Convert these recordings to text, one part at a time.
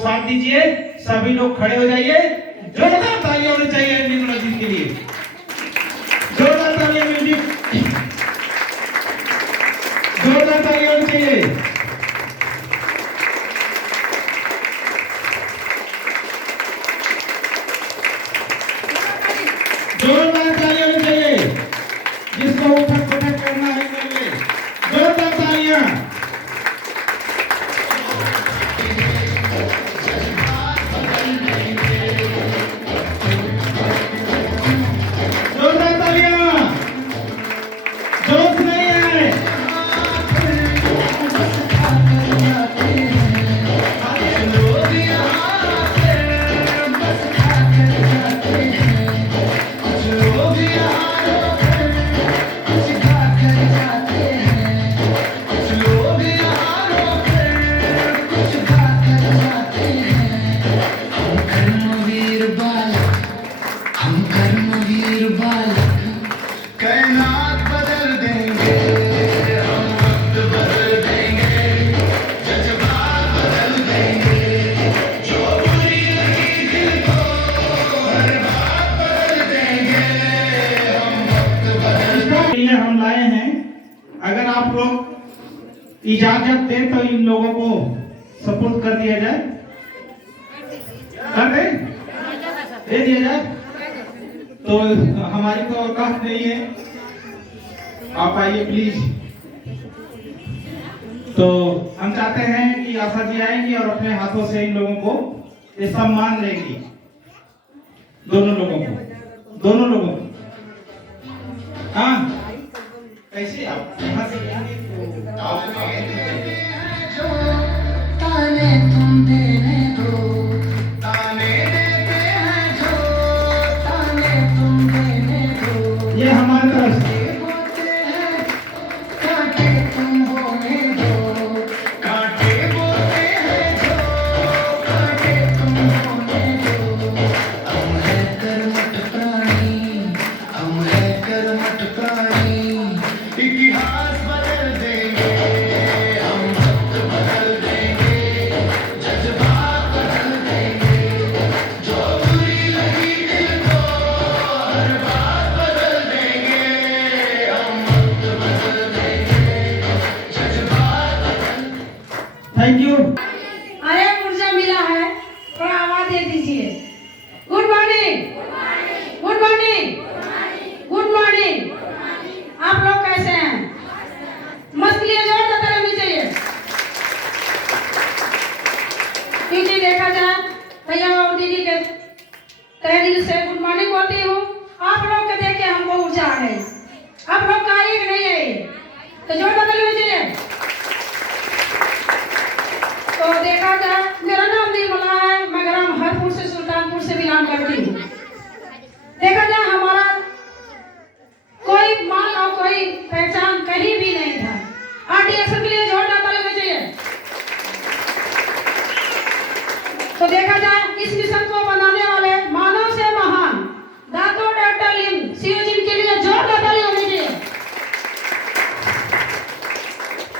साथ दीजिए। सभी लोग खड़े हो जाइए। जोरदार तालियां होनी चाहिए निर्मला जी के लिए। जोरदार तालियां म्यूजिक, जोरदार तालियां होनी चाहिए। जोरदार तालियां होनी चाहिए। जिसको उठक बैठक करना है कर ले। जोरदार तालियां। जोरदार तालियां। जोश नहीं है। हम लाए हैं, अगर आप लोग इजाजत दें तो इन लोगों को सपोर्ट कर दिया जाए। कर दे दिया जाए तो हमारी तो औकात नहीं है। आप आइए प्लीज। तो हम चाहते हैं कि आशा जी आएंगी और अपने हाथों से इन लोगों को ये सम्मान देंगी। दोनों लोगों को हाँ। कैसे आप यहाँ से ताने तुम देने दो, ताने देते हैं जो, ताने तुम देने दो। ये हमारे तरफ से होते हैं, कांटे तुम बोने दो, कांटे बोते हैं जो, कांटे तुम बोने दो। हम है कर्मठ प्राणी, हम है कर्मठ प्राणी। इतिहास बदल देंगे, हम वक्त बदल देंगे, जज्बात बदल देंगे, जो बुरी लगी दिल को हर बात बदल देंगे, हम वक्त बदल देंगे, जज्बात बदल। Thank you. अरे ऊर्जा मिला है, थोड़ा आवाज दे दीजिए। Good morning, good morning, good morning. आप लोग कैसे हैं? मस्त लिए जोरदार तालियां होनी चाहिए। क्योंकि देखा जाए भैया और दीदी के तहे दिल से गुड मॉर्निंग बोलती हूँ। आप लोग के देख के हमको ऊर्जा आ गई। आप लोग का एक नहीं है तो जोरदार तालियां होनी चाहिए। तो देखा जाए मेरा नाम निर्मला है, मैं ग्राम हरपुर से सुल्तानपुर से बिलोंग करती हूँ। देखा जाए हमारा कोई मान और कोई पहचान कहीं भी नहीं था। आरटीएक्शन के लिए जोरदार तालियां होनी चाहिए। तो देखा जाए इस मिशन को बनाने वाले मानव से महान दातो डॉक्टर लिम सिंह जी के लिए जोरदार तालियां होनी चाहिए।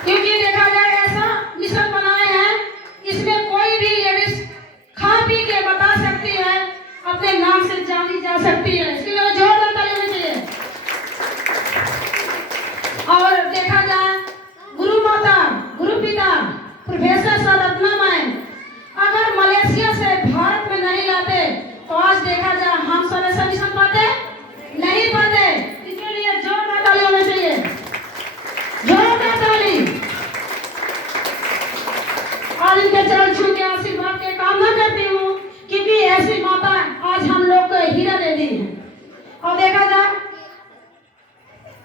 क्योंकि देखा जाए ऐसा मिशन बनाए हैं, इसमें कोई भी लेडीज खा पी के बता सकती है, अपने नाम से जानी जा सकती है। इसके लिए जोरदार तालियां होनी चाहिए। और देखा जाए गुरु माता, गुरु पिता, प्रोफेसर सर रत्नामय अगर मलेशिया से भारत में नहीं लाते तो आज देखा जाए हम सब ऐसा मिशन पाते नहीं पाते। इसके लिए जोरदार ताली होनी चाहिए, जोरदार ताली। और इनके चरण छू के आशीर्वाद के कामना करती हूँ, क्योंकि ऐसी माता आज हम लोग को हीरा दे दी है। और देखा जाए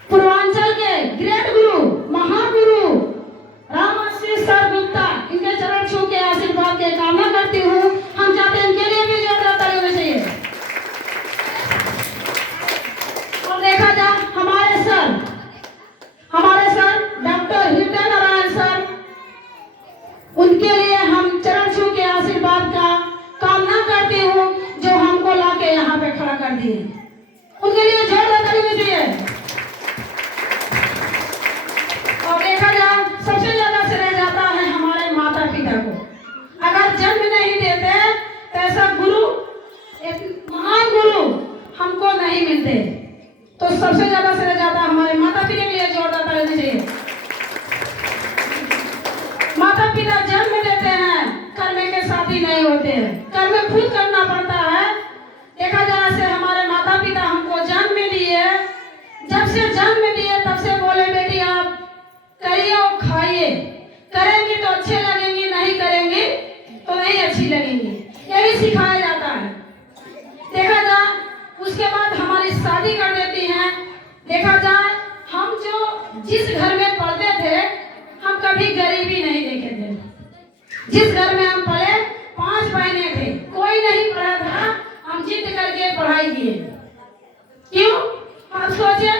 पूर्वांचल के ग्रेट गुरु, महागुरु रामश्री सर गुप्ता, इनके चरण छू के आशीर्वाद के कामना करती हूँ। हम चाहते हैं इनके लिए भी जोरदार ताली होनी चाहिए। और देखा जाए हमारे सर डॉक्टर हृदय नारायण सर, उनके लिए हम चरण छू के आशीर्वाद का कामना करती हूँ, जो हमको लाके यहाँ पे खड़ा कर दिए। उनके लिए जोरदार ताली होनी चाहिए। और देखा जाए सबसे ज्यादा श्रेय जाता है हमारे माता पिता को। अगर जन्म नहीं दे राजी नहीं होते हैं, कर्म खुद करना पड़ता है। देखा जाए ऐसे हमारे माता पिता हमको जन्म दिए, जब से जन्म दिए तब से बोले बेटी आप करिए और खाइए, करेंगी तो अच्छे लगेंगी, नहीं करेंगी तो नहीं अच्छी लगेंगी, यही सिखाया जाता है। देखा जाए उसके बाद हमारी शादी कर देती हैं। देखा जाए हम जो जिस घर में पढ़ते थे हम कभी गरीबी नहीं देखे थे। जिस घर में हम पढ़े 5 बहने थे, कोई नहीं पढ़ा था, हम जिद करके पढ़ाई किए। क्यों? हम सोचे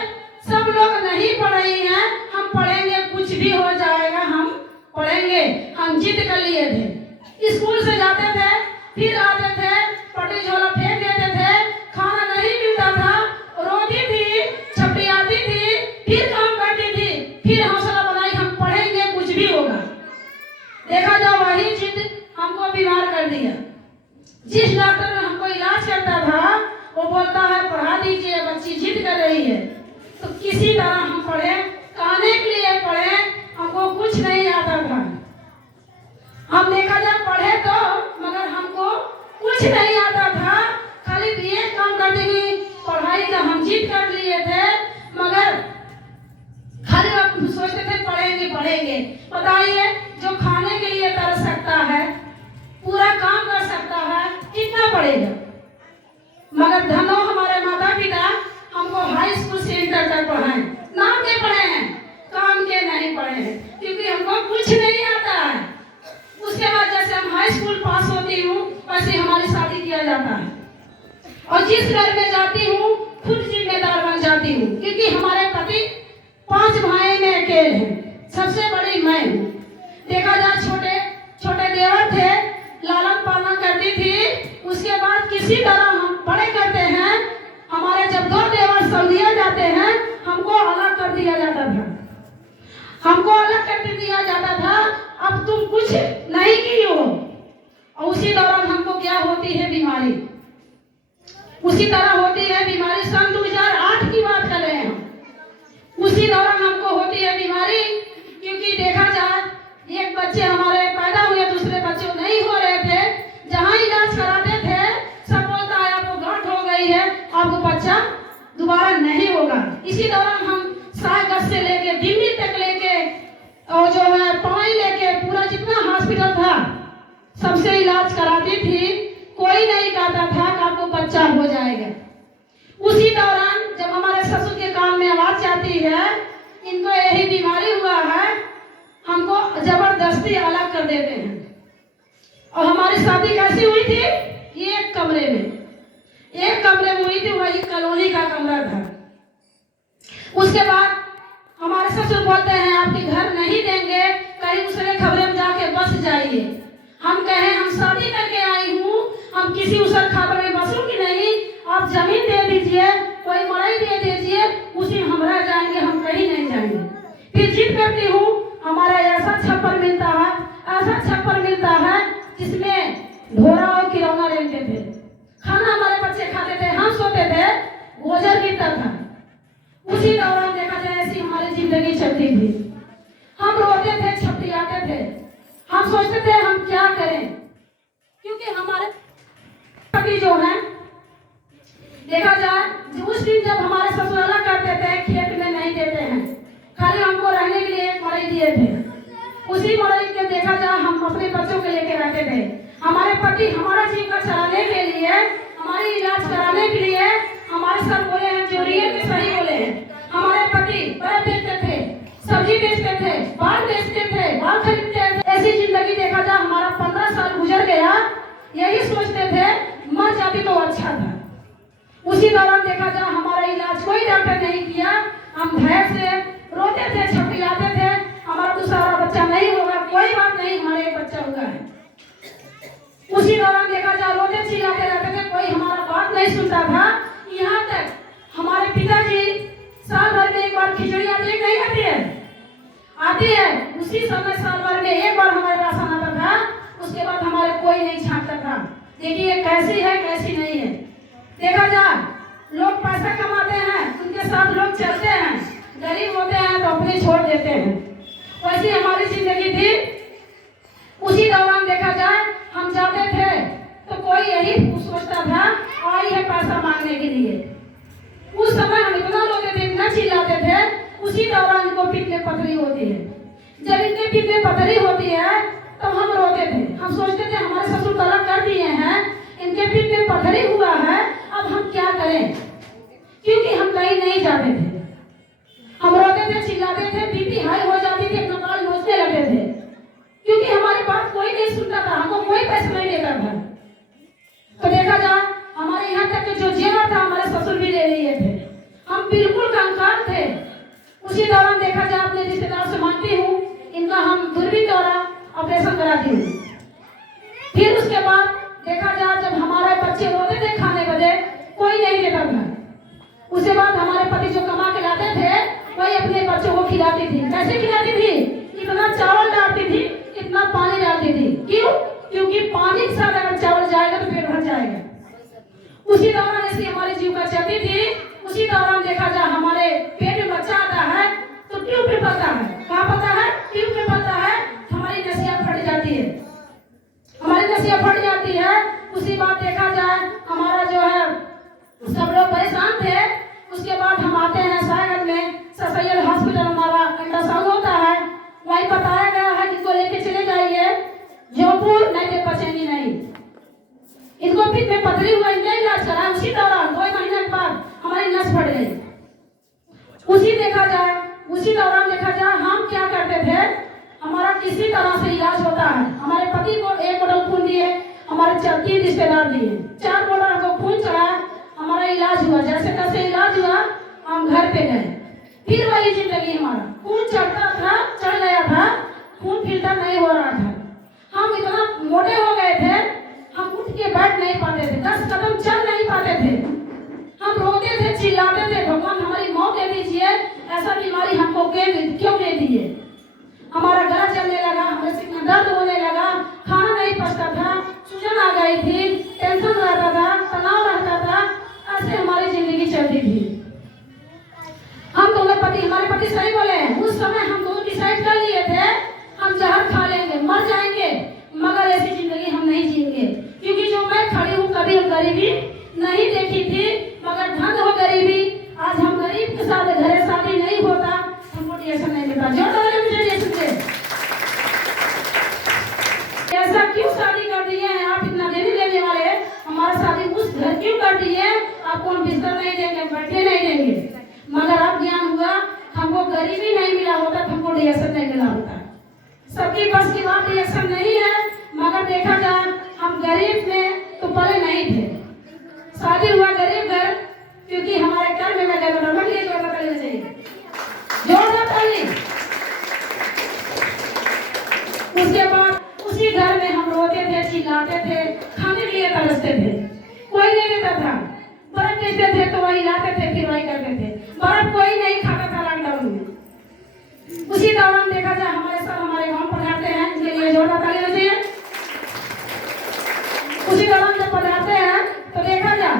सब लोग नहीं पढ़ रही हैं, हम पढ़ेंगे, कुछ भी हो जाएगा, हम पढ़ेंगे। हम जिद कर लिए थे। स्कूल से जाते थे, फिर आते थे, पटी झोला फेंक देते थे, खाना नहीं मिलता था, रोती थी, छपड़ियाती थी, फिर काम करती थी, फिर हौसला बनाई हम पढ़ेंगे, कुछ भी होगा। देखा जाओ वही जिद हमको बीमार कर दिया। जिस डॉक्टर ने हमको इलाज करता था वो बोलता है पढ़ा दीजिए, बच्ची जिद कर रही है, तो किसी तरह हम पढ़े, खाने के लिए पढ़े, हमको कुछ नहीं आता था। हम देखा जाए पढ़े तो मगर हमको कुछ नहीं आता था, खाली बीए काम कर देंगे, पढ़ाई का हम जिद कर लिए थे, मगर खाली हम सोचते थे पढ़ेंगे पढ़ेंगे। बताइए जो खाने के लिए तरस सकता है, पूरा काम कर सकता है, कितना पढ़ेगा? मगर धनो हमारे माता पिता हमको हाई स्कूल से इंटर तक पढ़ाए, नाम के पढ़े हैं, काम के नहीं पढ़े हैं, क्योंकि हमको कुछ नहीं आता है। उसके बाद जैसे हम हाई स्कूल पास होती हूँ वैसे हमारी शादी किया जाता है, और जिस घर में जाती हूँ खुद जिम्मेदार बन जाती हूँ, क्योंकि हमारे पति 5 भाई में अकेले हैं, सबसे बड़ी मैं हूँ। देखा जाए छोटे छोटे देवर थे, लालन पालन करती थी, उसके बाद किसी तरह हम बड़े करते हैं। हमारे जब 2 देवर समझिए जाते हैं, हमको अलग कर दिया जाता था, हमको अलग कर दिया जाता था, अब तुम कुछ नहीं की हो। और उसी दौरान हमको क्या होती है बीमारी, उसी तरह होती है बीमारी। सन 2008 की बात कर रहे हैं हम। उसी दौरान हमको होती है बीमारी, क्योंकि देखा जाए एक बच्चे हमारे पैदा हुए, दूसरे बच्चे नहीं हो रहे थे, जहाँ इलाज कराते थे सब बोलता है आपको गांठ हो गई है, आपको बच्चा दोबारा नहीं होगा। इसी दौरान हम सागर से लेके दिल्ली तक लेके और जो है पानी लेके पूरा जितना हॉस्पिटल था सबसे इलाज कराती थी, कोई नहीं कहता था कि आपको बच्चा हो जाएगा। उसी दौरान जब हमारे ससुर के कान में आवाज जाती है इनको यही बीमारी हुआ है, हमको जबरदस्ती अलग कर देते हैं। और हमारी शादी कैसी हुई थी? एक कमरे में हुई थी, वही कॉलोनी का कमरा था। उसके बाद हमारे ससुर बोलते हैं आपके घर नहीं देंगे, कहीं दूसरे खबरें में जाके बस जाइए। हम कहें हम शादी करके आई हूँ, हम किसी उसर खबर में बसूंगी नहीं, आप जमीन दे दीजिए, कोई मड़ई दे दीजिए, उसी हम रह जाएंगे, हम कहीं नहीं जाएंगे। फिर जिद करती हूँ, हमारा ऐसा छप्पर मिलता है, ऐसा छप्पर मिलता है जिसमें ढोरा और किरौना लेते थे, खाना हमारे बच्चे खाते थे, हम सोते थे, गोजर गिरता था। उसी दौरान देखा जाए ऐसी हमारी जिंदगी चलती थी। हम रोते थे, छपटियाते थे, हम सोचते थे हम क्या करें, क्योंकि हमारे पति जो है देखा जाए उस दिन जब हमारे ससुर अलग करते थे, खेत में नहीं देते हैं, खाली हमको रहने के लिए एक मड़ई दिए थे। उसी मड़ई के देखा जाए हम अपने बच्चों के लेके रहते थे। हमारे पति हमारा जीवन चलाने के लिए, हमारी इलाज कराने के लिए हमारे साथ बोले हैं, जोड़िए के सही बोले हैं। हमारे पति बर्फ बेचते थे, सब्जी बेचते थे, बाल बेचते थे, बाल खरीदते थे। ऐसी जिंदगी देखा जाए हमारा 15 साल गुजर गया, यही सोचते थे मर जाती तो अच्छा था। उसी दौरान देखा जाए हमारा इलाज कोई डॉक्टर नहीं किया, हम भय से रोते थे, छपटियाते थे, हमारा दूसरा बच्चा नहीं होगा, कोई बात नहीं, हमारा एक बच्चा हुआ है। उसी दौरान देखा जाए रोते चिल्लाते रहते थे, कोई हमारा बात नहीं सुनता था। यहाँ तक हमारे पिताजी साल भर में एक बार खिचड़ी आती है, नहीं आती है? आती है। उसी समय साल भर में एक बार हमारे राशन आता था, उसके बाद हमारे कोई नहीं छांटता था, देखिए कैसी है कैसी नहीं है। देखा जाए लोग पैसा कमाते हैं, उनके साथ लोग चलते हैं, गरीब होते हैं तो अपने छोड़ देते हैं, वैसी हमारी जिंदगी थी। उसी दौरान देखा जाए हम जाते कोई यही सोचता था आई है पैसा मांगने के लिए। उस समय हम इतना रोते थे, इतना चिल्लाते थे। उसी दौरान इनको पीठ में पथरी होती है। जब इनके पीठ में पथरी होती है तो हम रोते थे। हम सोचते थे हमारे ससुर तलाक कर दिए हैं, इनके पीठ में पथरी हुआ है, अब हम क्या करें, क्योंकि हम कहीं नहीं जाते थे। हम रोते थे, चिल्लाते थे, बीपी हाई हो जाती थी, अपना बाल नोचने लगते थे, क्योंकि हमारी बात कोई नहीं सुनता था, हमको कोई पैसा नहीं देता था। तो देखा जाए हमारे यहाँ तक जो जेवर था हमारे ससुर भी ले लिए थे। हम बिल्कुल कंगाल थे। उसी दौरान देखा जाए अपने रिश्तेदार से मांगती हूँ, इनका हम दूरबीन द्वारा ऑपरेशन कराती हूँ। फिर उसके बाद देखा जाए जब हमारे बच्चे रोते थे खाने बदे, कोई नहीं देता था। उसके बाद हमारे पति जो कमा के लाते थे वही अपने बच्चों को खिलाती थी। कैसे खिलाती थी? इतना चावल डालती थी, इतना पानी डालती थी। क्यों? क्योंकि पानी के साथ अगर चावल जाएगा तो पेट भर जाएगा। उसी दौरान ऐसी हमारी जीविका चलती थी। उसी दौरान देखा जाए हमारे पेट में बच्चा आता है तो ट्यूब पे पलता है। कहाँ पलता है? ट्यूब पे पलता है। हमारी नसिया फट जाती है, हमारी नसिया फट जाती है। उसी बात देखा जाए हमारा जो है सब लोग परेशान थे। उसके बाद हम आते हैं सागर में, ससैयद हॉस्पिटल, हमारा अल्ट्रासाउंड होता है। वहीं बताया गया है कि इनको लेके चले जाइए जयपुर, नहीं तो बचेंगी नहीं। इनको पीठ में पथरी हुआ, इनका इलाज करा। उसी दौरान 2 महीने के बाद हमारी नस फट गई। उसी दौरान देखा जाए हम क्या करते थे, हमारा किसी तरह से इलाज होता है। हमारे पति को 1 बोतल खून दिए, हमारे 3 रिश्तेदार दिए, 4 बोतल हमको खून चढ़ा, हमारा इलाज हुआ। जैसे तैसे इलाज हुआ, हम घर पे गए। फिर वही जिंदगी, हमारा खून चढ़ता था, चढ़ गया था, खून फिल्टर नहीं हो रहा था। हम इतना मोटे हो गए थे, हम उठ के बैठ नहीं पाते थे, 10 कदम चल नहीं पाते थे। हम रोते थे, चिल्लाते थे, भगवान हमारी मौत दे दीजिए, ऐसा बीमारी हमको क्यों दे दिए। हमारा गला चलने लगा, हमारे सिर में दर्द होने लगा, खाना नहीं पचता था, सूजन आ गई थी, टेंशन रहता था, तनाव रहता था। ऐसे हमारी जिंदगी चलती थी। हम दोनों पति, हमारे पति सही बोले हैं, उस समय हम दोनों डिसाइड कर लिए थे हम जहर खा लेंगे, मर जाएंगे, मगर ऐसी जिंदगी हम नहीं जिएंगे। क्योंकि जो मैं खड़ी हूँ, कभी गरीबी नहीं देखी थी, मगर धन हो गरीबी। आज हम गरीब के साथ घरे शादी नहीं होता, हमको रिएक्शन नहीं मिलता। जो डाले मुझे रिएक्शन दे, ऐसा क्यों शादी कर दिए हैं आप? इतना देने लेने वाले हमारा शादी उस घर क्यों कर दिए? आपको हम बिस्तर नहीं देंगे, बैठने नहीं देंगे। मगर अब ज्ञान हुआ, हमको गरीबी नहीं मिला होता, हमको रिएक्शन नहीं मिला होता। सबकी बस की बात रिएक्शन नहीं है, मगर देखा जाए हम गरीब में तो पले नहीं थे। शादी हुआ गरीब घर, क्योंकि हमारे घर में मैं गवर्नमेंट के जोड़ करना चाहिए, जोड़ ताली। उसके बाद उसी घर में हम रोते थे, चिल्लाते थे, खाने के लिए तरसते थे, कोई नहीं देता था। बर्फ देते थे तो वही लाते थे, फिर वही करते थे। बर्फ कोई नहीं खाता था लॉकडाउन में। उसी दौरान देखा जाए हमारे सब हमारे गांव पधारते हैं, इनके लिए जोड़ा ताली होती है। उसी दौरान जब पधारते हैं तो देखा जाए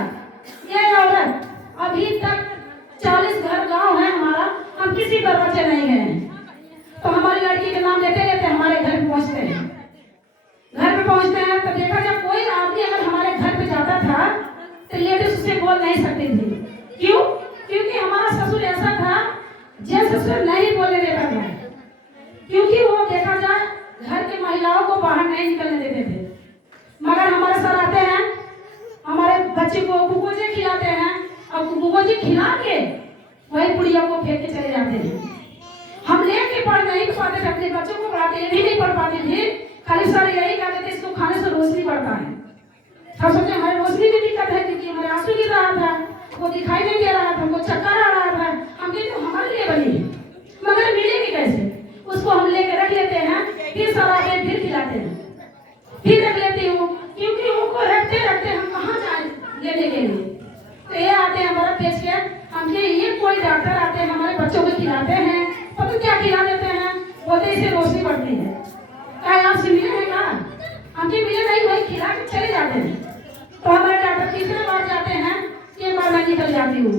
ये औरत अभी तक 40 घर गांव है हमारा, हम किसी दरवाजे नहीं गए हैं। तो हमारी लड़की के नाम लेते लेते हमारे घर पे पहुंचते हैं। घर पे पहुंचते हैं तो देखा जाए कोई आदमी अगर हमारे घर पे जाता था तो लेडीज उससे बोल नहीं सकती थी। क्यों? क्योंकि हमारा ससुर ऐसा था, जे ससुर नहीं बोलने देता था, क्योंकि वो देखा जाए घर की महिलाओं को बाहर नहीं निकलने देते थे। मगर हमारे सर आते हैं, हमारे बच्चे को गुगोजी खिलाते हैं, और गुगोजी खिला के वही बुढ़िया को फेंक के चले जाते हैं। हम लेके पढ़ नहीं पाते थे, अपने बच्चों को पढ़ाते, ये भी नहीं पढ़ पाते थे। खाली सर यही कहते थे इसको खाने से रोशनी पड़ता है। हम सोचे हमारे रोशनी की दिक्कत है, क्योंकि हमारे आंसू गिर रहा था, वो दिखाई नहीं दे रहा था, हमको चक्कर आ रहा था। हम कहते तो हमारे लिए बनी, मगर मिलेगी कैसे? उसको हम लेके रख लेते हैं, फिर सर आते फिर खिलाते हैं, फिर रख लेती हूँ, क्योंकि उनको रखते रखते हम कहाँ जाए लेने के लिए। तो ये आते हैं हमारा पेश के, हमके ये कोई डॉक्टर आते हैं, हमारे बच्चों को खिलाते हैं, पता क्या खिला देते हैं, बोलते इसे रोशनी पड़ती है। क्या आपसे मिले हैं क्या? हमके मिले नहीं, वही खिला के चले जाते हैं। तो हमारे डॉक्टर तीसरे बार जाते हैं, एक बार मैं निकल जाती हूँ।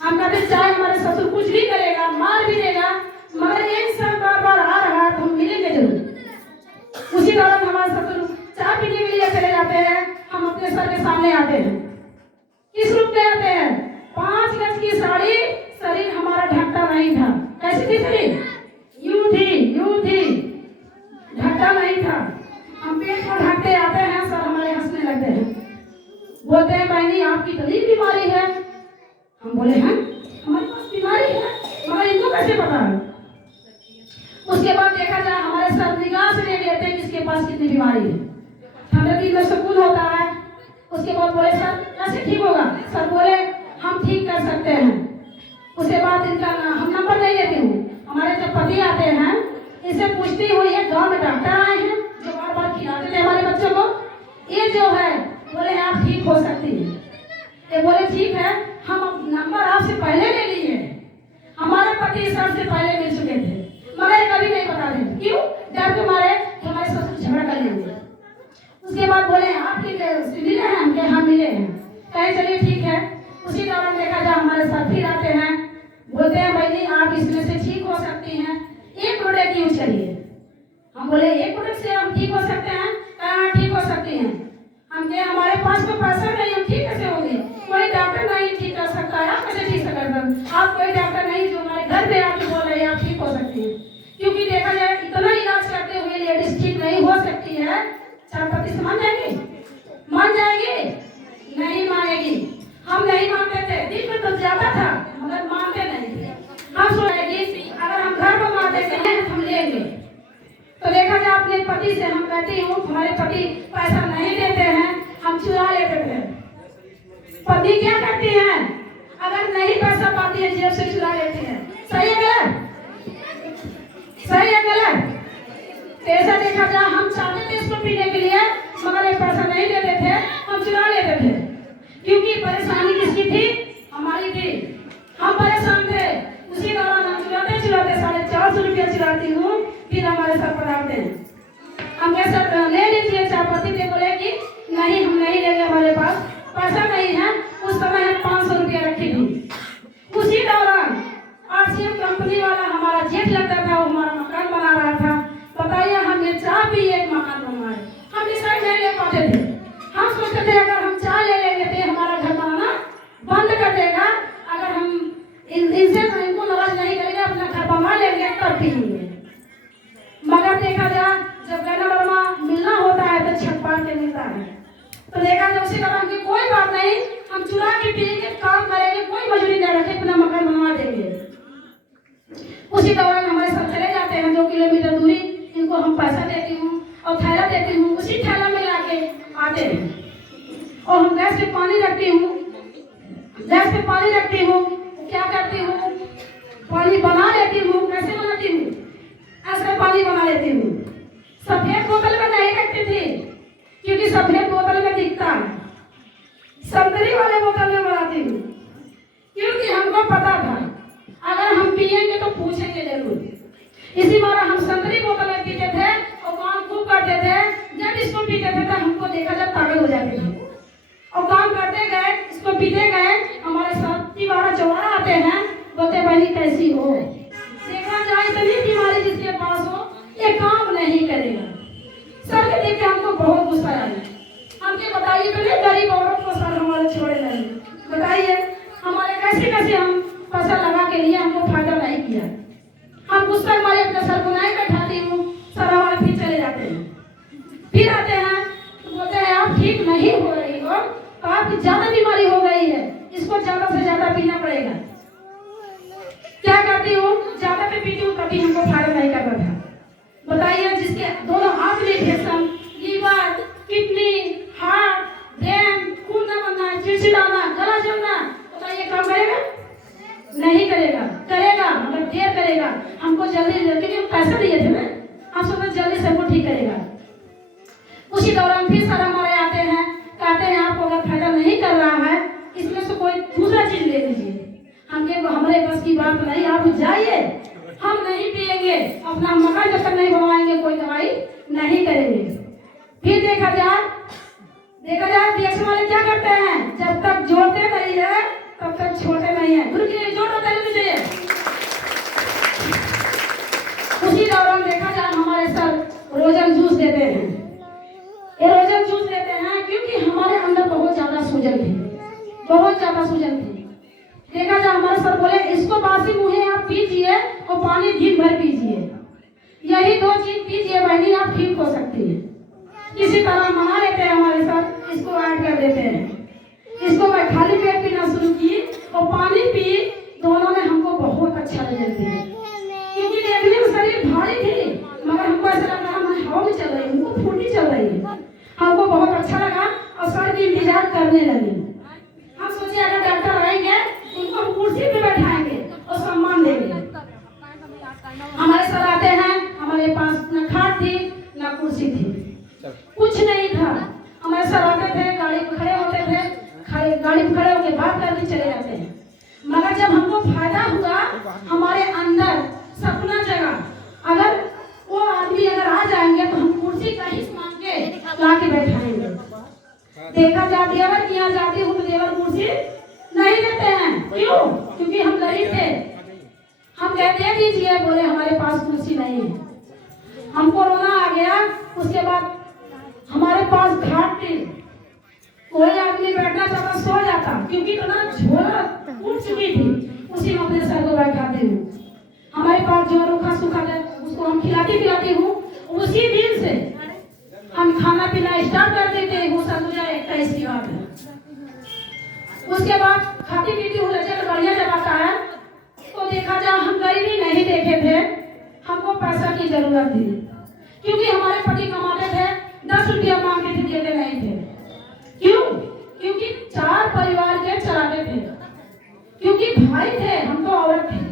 हम कहते चाहे हमारे ससुर कुछ भी करेगा, मार भी देगा, मगर एक साल बार बार आ रहा है तो हम मिलेंगे जरूर। उसी दौरान हमारे ससुर चाय पीने के लिए चले जाते हैं, हम अपने आते हैं। किस रूप में आते हैं? 5 गज की साड़ी, शरीर हमारा ढकता नहीं था। कैसी थी शरीर? यूं थी, ढकता नहीं था। हम पेट को ढकते आते हैं, सर हमारे हंसने लगते हैं, बोलते हैं बहनी आपकी गली बीमारी है। हम बोले हैं हमारे पास बीमारी है, मगर इनको कैसे पता है? उसके बाद देखा जाए हमारे सर निगाह से देख लेते हैं किसके पास कितनी बीमारी है। हमें दिल में सुकून होता है। उसके बाद बोले सर कैसे ठीक होगा? सर बोले हम ठीक कर सकते हैं। उसके बाद इनका हम नंबर नहीं लेती हूँ। हमारे जब पति आते हैं इनसे पूछती हूँ ये गाँव में डॉक्टर आए हैं जो बार बार खिलाते थे हमारे बच्चों को, ये जो है बोले आप ठीक हो सकती है। ये बोले ठीक है, हम नंबर आपसे पहले ले लिए। हमारे पति सर से पहले मिल चुके थे, मगर कभी नहीं बता रहे। क्यों? डर के मारे हमारे ससुर झगड़ा कर लेंगे। उसके बाद बोले आप मिले हैं? हम कहे हाँ मिले हैं। कहे चलिए ठीक है। उसी दौरान देखा जाए हमारे साथ फिर आते हैं, बोलते हैं भाई आप इसमें से ठीक हो सकती हैं, 1 प्रोडक्ट यूज करिए। हम बोले 1 प्रोडक्ट से हम ठीक हो सकते हैं? कहा ठीक हो सकती हैं। हम कहे हमारे पास तो पैसा नहीं, हम ठीक कैसे होंगे? कोई डॉक्टर नहीं ठीक कर सकता है, आप कैसे ठीक कर सकते हैं? आप कोई डॉक्टर नहीं जो हमारे घर पे आके बोल रहे हैं आप ठीक हो सकती हैं। क्योंकि देखा जाए इतना इलाज करते हुए लेडीज ठीक नहीं हो सकती है, चारपति से मान जाएगी? मान जाएगी? नहीं मानेगी। हम नहीं मानते थे, दिल में तो ज्यादा था मगर मानते नहीं थे। हम सोचेगी अगर हम घर को मानते थे हम लेंगे। तो देखा जाए अपने पति से हम कहती हूँ हमारे पति पैसा नहीं देते हैं, हम चुरा लेते थे। पति क्या करती हैं? अगर नहीं पैसा पाती है जेब से चुरा लेती है। सही है गलत? सही है गलत? ऐसा देखा जाए हम चाहते थे इसको पीने के लिए मगर ये पैसा नहीं देते थे, हम चुरा लेते थे। क्योंकि परेशानी किसकी थी? हमारी थी। हम परेशान थे। उसी दौरान हम चुराते 450 रुपया चुराती हूँ, फिर हमारे सर पढ़ाते हैं। हम कैसे ले लीजिए चायपत्ती दे, बोले कि नहीं हम नहीं लेंगे, हमारे पास पैसा नहीं है। उस समय हम 500 रुपया रखी थी। उसी दौरान आरसीएम कंपनी वाला हमारा जेठ लगता था, वो हमारा मकान बना रहा था। बताइए हमने चाह भी एक मकान बनवाए, हम इस नहीं ले पाते थे। हम सोचते थे अगर हम चाह ले लेंगे तो हमारा घर बनाना बंद कर देगा। अगर हम इनसे इनको नाराज नहीं करेंगे, अपना घर बनवा लेंगे तब पिएंगे। मगर देखा जाए जब गहना बरमा मिलना होता है तो छत पार के मिलता है। तो देखा जाए उसी दौरान की कोई बात नहीं, हम चुरा के पिएंगे, काम करेंगे, कोई मजबूरी नहीं रखे, अपना मकान बनवा देंगे। उसी दौरान हमारे साथ चले जाते हैं 2 किलोमीटर दूरी, इनको हम पैसा देती हूँ और थैला देती हूँ, उसी थैला में लाके आते हैं। और हम गैस पे पानी रखती हूँ, गैस पे पानी रखती हूँ, क्या करती हूँ पानी बना लेती हूँ। कैसे बनाती हूँ? ऐसे पानी बना लेती हूँ। सफेद बोतल में नहीं रखती थी क्योंकि सफेद बोतल में दिखता है, संतरी वाले बोतल में बनाती हूँ क्योंकि हमको पता था अगर हम पिएंगे तो पूछेंगे जरूर। इसी बार हम संतरी बोतल में पीते थे और काम खूब करते थे। जब इसको पीते थे तो हमको देखा जब पागल हो जाते थे और काम करते गए, इसको पीते गए। हमारे साथ 12 आते हैं, बोलते बहनी कैसी हो? देखा जाए इतनी बीमारी जिसके पास हो ये काम नहीं करेगा। सर के देख के हमको बहुत गुस्सा आया। हमके बताइए पहले गरीब औरत को सर हमारे छोड़े नहीं, बताइए हमारे कैसे कैसे हम पैसा लगा के लिए हमको फायदा नहीं किया। हम गुस्सा हमारे अपने सर को नहीं बैठाती हूँ, सर हमारे फिर चले जाते हैं। फिर आते हैं तो बोलते हैं आप ठीक नहीं हो रही हो, तो आपकी ज्यादा बीमारी हो गई है, इसको ज्यादा से ज्यादा पीना पड़ेगा। क्या करती हूँ? ज्यादा पे पीती हूँ तभी हमको फायदा नहीं करता था। बताइए जिसके दोनों हाथ में फेसम, लीवर, किडनी, हार्ट, ब्रेन, खून न बनना, चिड़चिड़ाना, गला जलना, बताइए काम करेगा? नहीं करेगा। करेगा मगर देर करेगा। हमको जल्दी क्योंकि हम पैसा दिए थे ना, हम सोचते जल्दी से हमको ठीक करेगा। उसी दौरान फिर सर हमारे आते हैं, कहते हैं आपको अगर फायदा नहीं कर रहा है इसमें से कोई दूसरा चीज ले लीजिए। हमारे बस की बात नहीं, आप जाइए, हम नहीं पिएंगे, अपना मकान जब तक नहीं बनवाएंगे कोई दवाई नहीं करेंगे। फिर देखा जाए डीएक्स वाले क्या करते हैं? जब तक जोड़ते नहीं है तब तक छोड़ते नहीं है। गुरु जी जोड़ो चाहिए। उसी दौरान देखा जाए हमारे सर रोजन जूस देते हैं। ये रोजन जूस देते हैं क्योंकि हमारे अंदर बहुत ज्यादा सूजन बहुत ज्यादा सूजन थी। देखा जाए हमारे सर बोले इसको बासी मुँहे आप पीजिए और पानी दिन भर पीजिए, यही 2 चीज पीजिए बहनी, आप ठीक हो सकती है। किसी तरह मना लेते हैं हमारे साथ, इसको ऐड कर देते हैं। इसको मैं खाली पेट पीना शुरू की और पानी पी, दोनों में हमको बहुत अच्छा रिजल्ट दिया। क्योंकि देखने में शरीर भारी थी मगर हमको ऐसा लग रहा मैं हवा में चल रही हूँ, हमको फूटी चल रही है। हमको बहुत अच्छा लगा और सर की इंतजार करने लगी। हम सोचे अगर डॉक्टर आएंगे उनको हम कुर्सी पे बैठाएंगे और सम्मान देंगे। हमारे सर आते हैं, हमारे पास न खाट थी न कुर्सी थी, कुछ नहीं था। हमारे सर आते थे, गाड़ी पे खड़े होते थे, गाड़ी पे खड़े होकर बात करके चले जाते हैं। मगर जब हमको फायदा हुआ, हमारे अंदर सपना जगा, अगर वो आदमी अगर आ जाएंगे तो हम कुर्सी कहीं मांग के ला के बैठाएंगे। देखा जा देवर की यहाँ जाती हूँ तो देवर कुर्सी नहीं देते हैं। क्यों? क्योंकि हम गरीब थे। हम कहते हैं दीजिए, बोले हमारे पास कुर्सी नहीं है। हमको रोना आ गया। उसके बाद हमारे पास घाट थी, कोई आदमी बैठना चाहता सो जाता, क्योंकि इतना झोला उठ चुकी थी। उसी में अपने सर को बैठाती हूँ। हमारे पास जो रूखा सूखा है उसको हम खिलाती पिलाती हूँ। उसी दिन से हम खाना पीना स्टार्ट कर देते हैं। वो 2021 की बात है। उसके बाद खाती पीती हूँ, रिजल्ट बढ़िया जब आता है तो देखा जाए हम गरीबी नहीं देखे थे, हमको पैसा की जरूरत थी। क्योंकि हमारे पति कमाते थे, 10 रुपया मांगते थे, देते नहीं थे। क्यों? क्योंकि 4 परिवार के चलाते थे। क्योंकि भाई थे, हम तो औरत थे।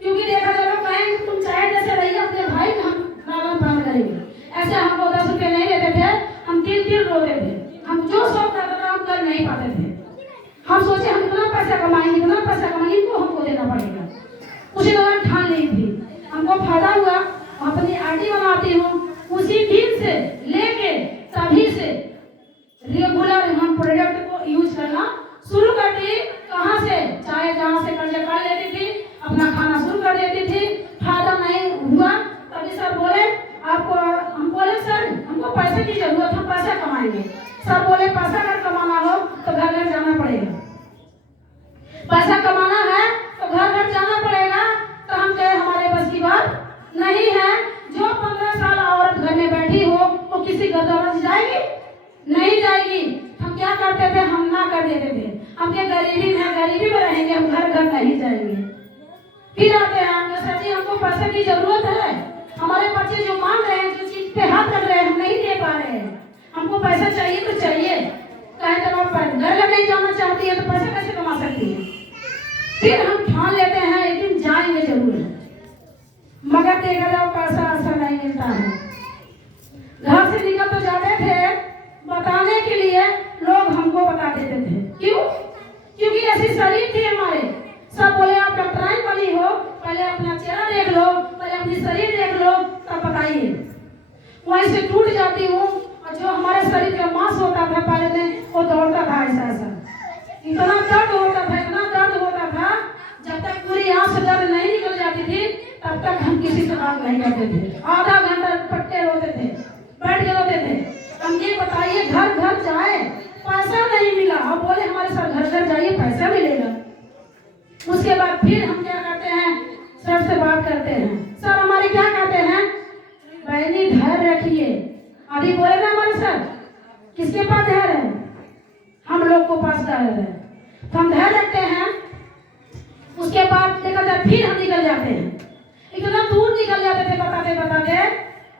क्योंकि देखा जाए लोग कहेंगे तुम चाहे जैसे रहिए, अपने भाई को हम लालन पालन करेंगे। ऐसे हमको 10 रुपये नहीं देते थे, हम दिल रोते थे। हम जो शौक करते थे हम कर नहीं पाते थे। हम सोचे हम इतना पैसा कमाएंगे, इतना पैसा कमाएंगे, इनको हमको देना पड़ेगा। उसी दौरान ठान ली थी। हमको फायदा हुआ, अपनी आईडी बनाती हूँ। उसी दिन से लेके तभी से रेगुलर हम प्रोडक्ट को यूज करना शुरू कर दी। कहाँ से? चाहे जहाँ से कर्जा कर लेती थी, अपना खाना शुरू कर देती थी। फायदा नहीं हुआ। तभी सर बोले आपको, हम बोले सर हमको पैसे की जरूरत, हम पैसा कमाएंगे। सर बोले पैसा अगर कमाना हो तो घर घर जाना पड़ेगा। पैसा कमाना है तो घर घर जाना पड़ेगा। तो हम कहे हमारे बस की बात नहीं है। जो 15 साल औरत घर में बैठी हो वो किसी गदौलत जाएगी? नहीं जाएगी। हम क्या करते थे? हम ना कर देते थे। हम क्या गरीबी में रहेंगे, हम घर घर नहीं जाएंगे। फिर आते हैं हम, सर जी हमको पैसे की जरूरत है, हमारे बच्चे जो मांग रहे हैं, जो चीज पे हाथ रख रहे हैं, हम नहीं दे पा रहे हैं, हमको पैसा चाहिए तो चाहिए। कहे जब आप घर नहीं जाना चाहती है तो पैसा कैसे कमा सकती है? फिर हम ठान लेते हैं एक दिन जाएंगे जरूर, मगर देखा जाओ पैसा ऐसा नहीं मिलता है। घर से निकल तो जाते थे, बताने के लिए लोग हमको बता देते थे। क्यों? क्योंकि ऐसी शरीर थी हमारे। सब बोले आप डॉक्टराइन बनी हो, पहले अपना चेहरा देख लो, पहले अपनी शरीर देख लो, तब बताइए। वहीं से टूट जाती हूँ और जो हमारे शरीर का मांस होता था पहले में वो दौड़ता था ऐसा ऐसा, इतना दर्द होता था, इतना दर्द होता था। जब तक पूरी आंख से दर्द नहीं निकल जाती थी तब तक हम किसी से बात नहीं करते थे। आधा घंटा पट्टे रोते थे, बैठ के रोते थे। हम ये बताइए घर घर जाए, पैसा नहीं मिला। अब बोले हमारे साथ घर घर जाइए पैसा मिलेगा। उसके बाद फिर हम क्या करते हैं? सर से बात करते हैं। सर हमारे क्या कहते हैं? बहनी धैर्य रखिए। अभी बोले ना हमारे सर, किसके पास धैर्य है? हम लोग को पास धैर्य है, तो हम धैर्य रखते हैं। उसके बाद देखा जाए फिर हम निकल जाते हैं। इतना दूर निकल जाते थे बताते बताते।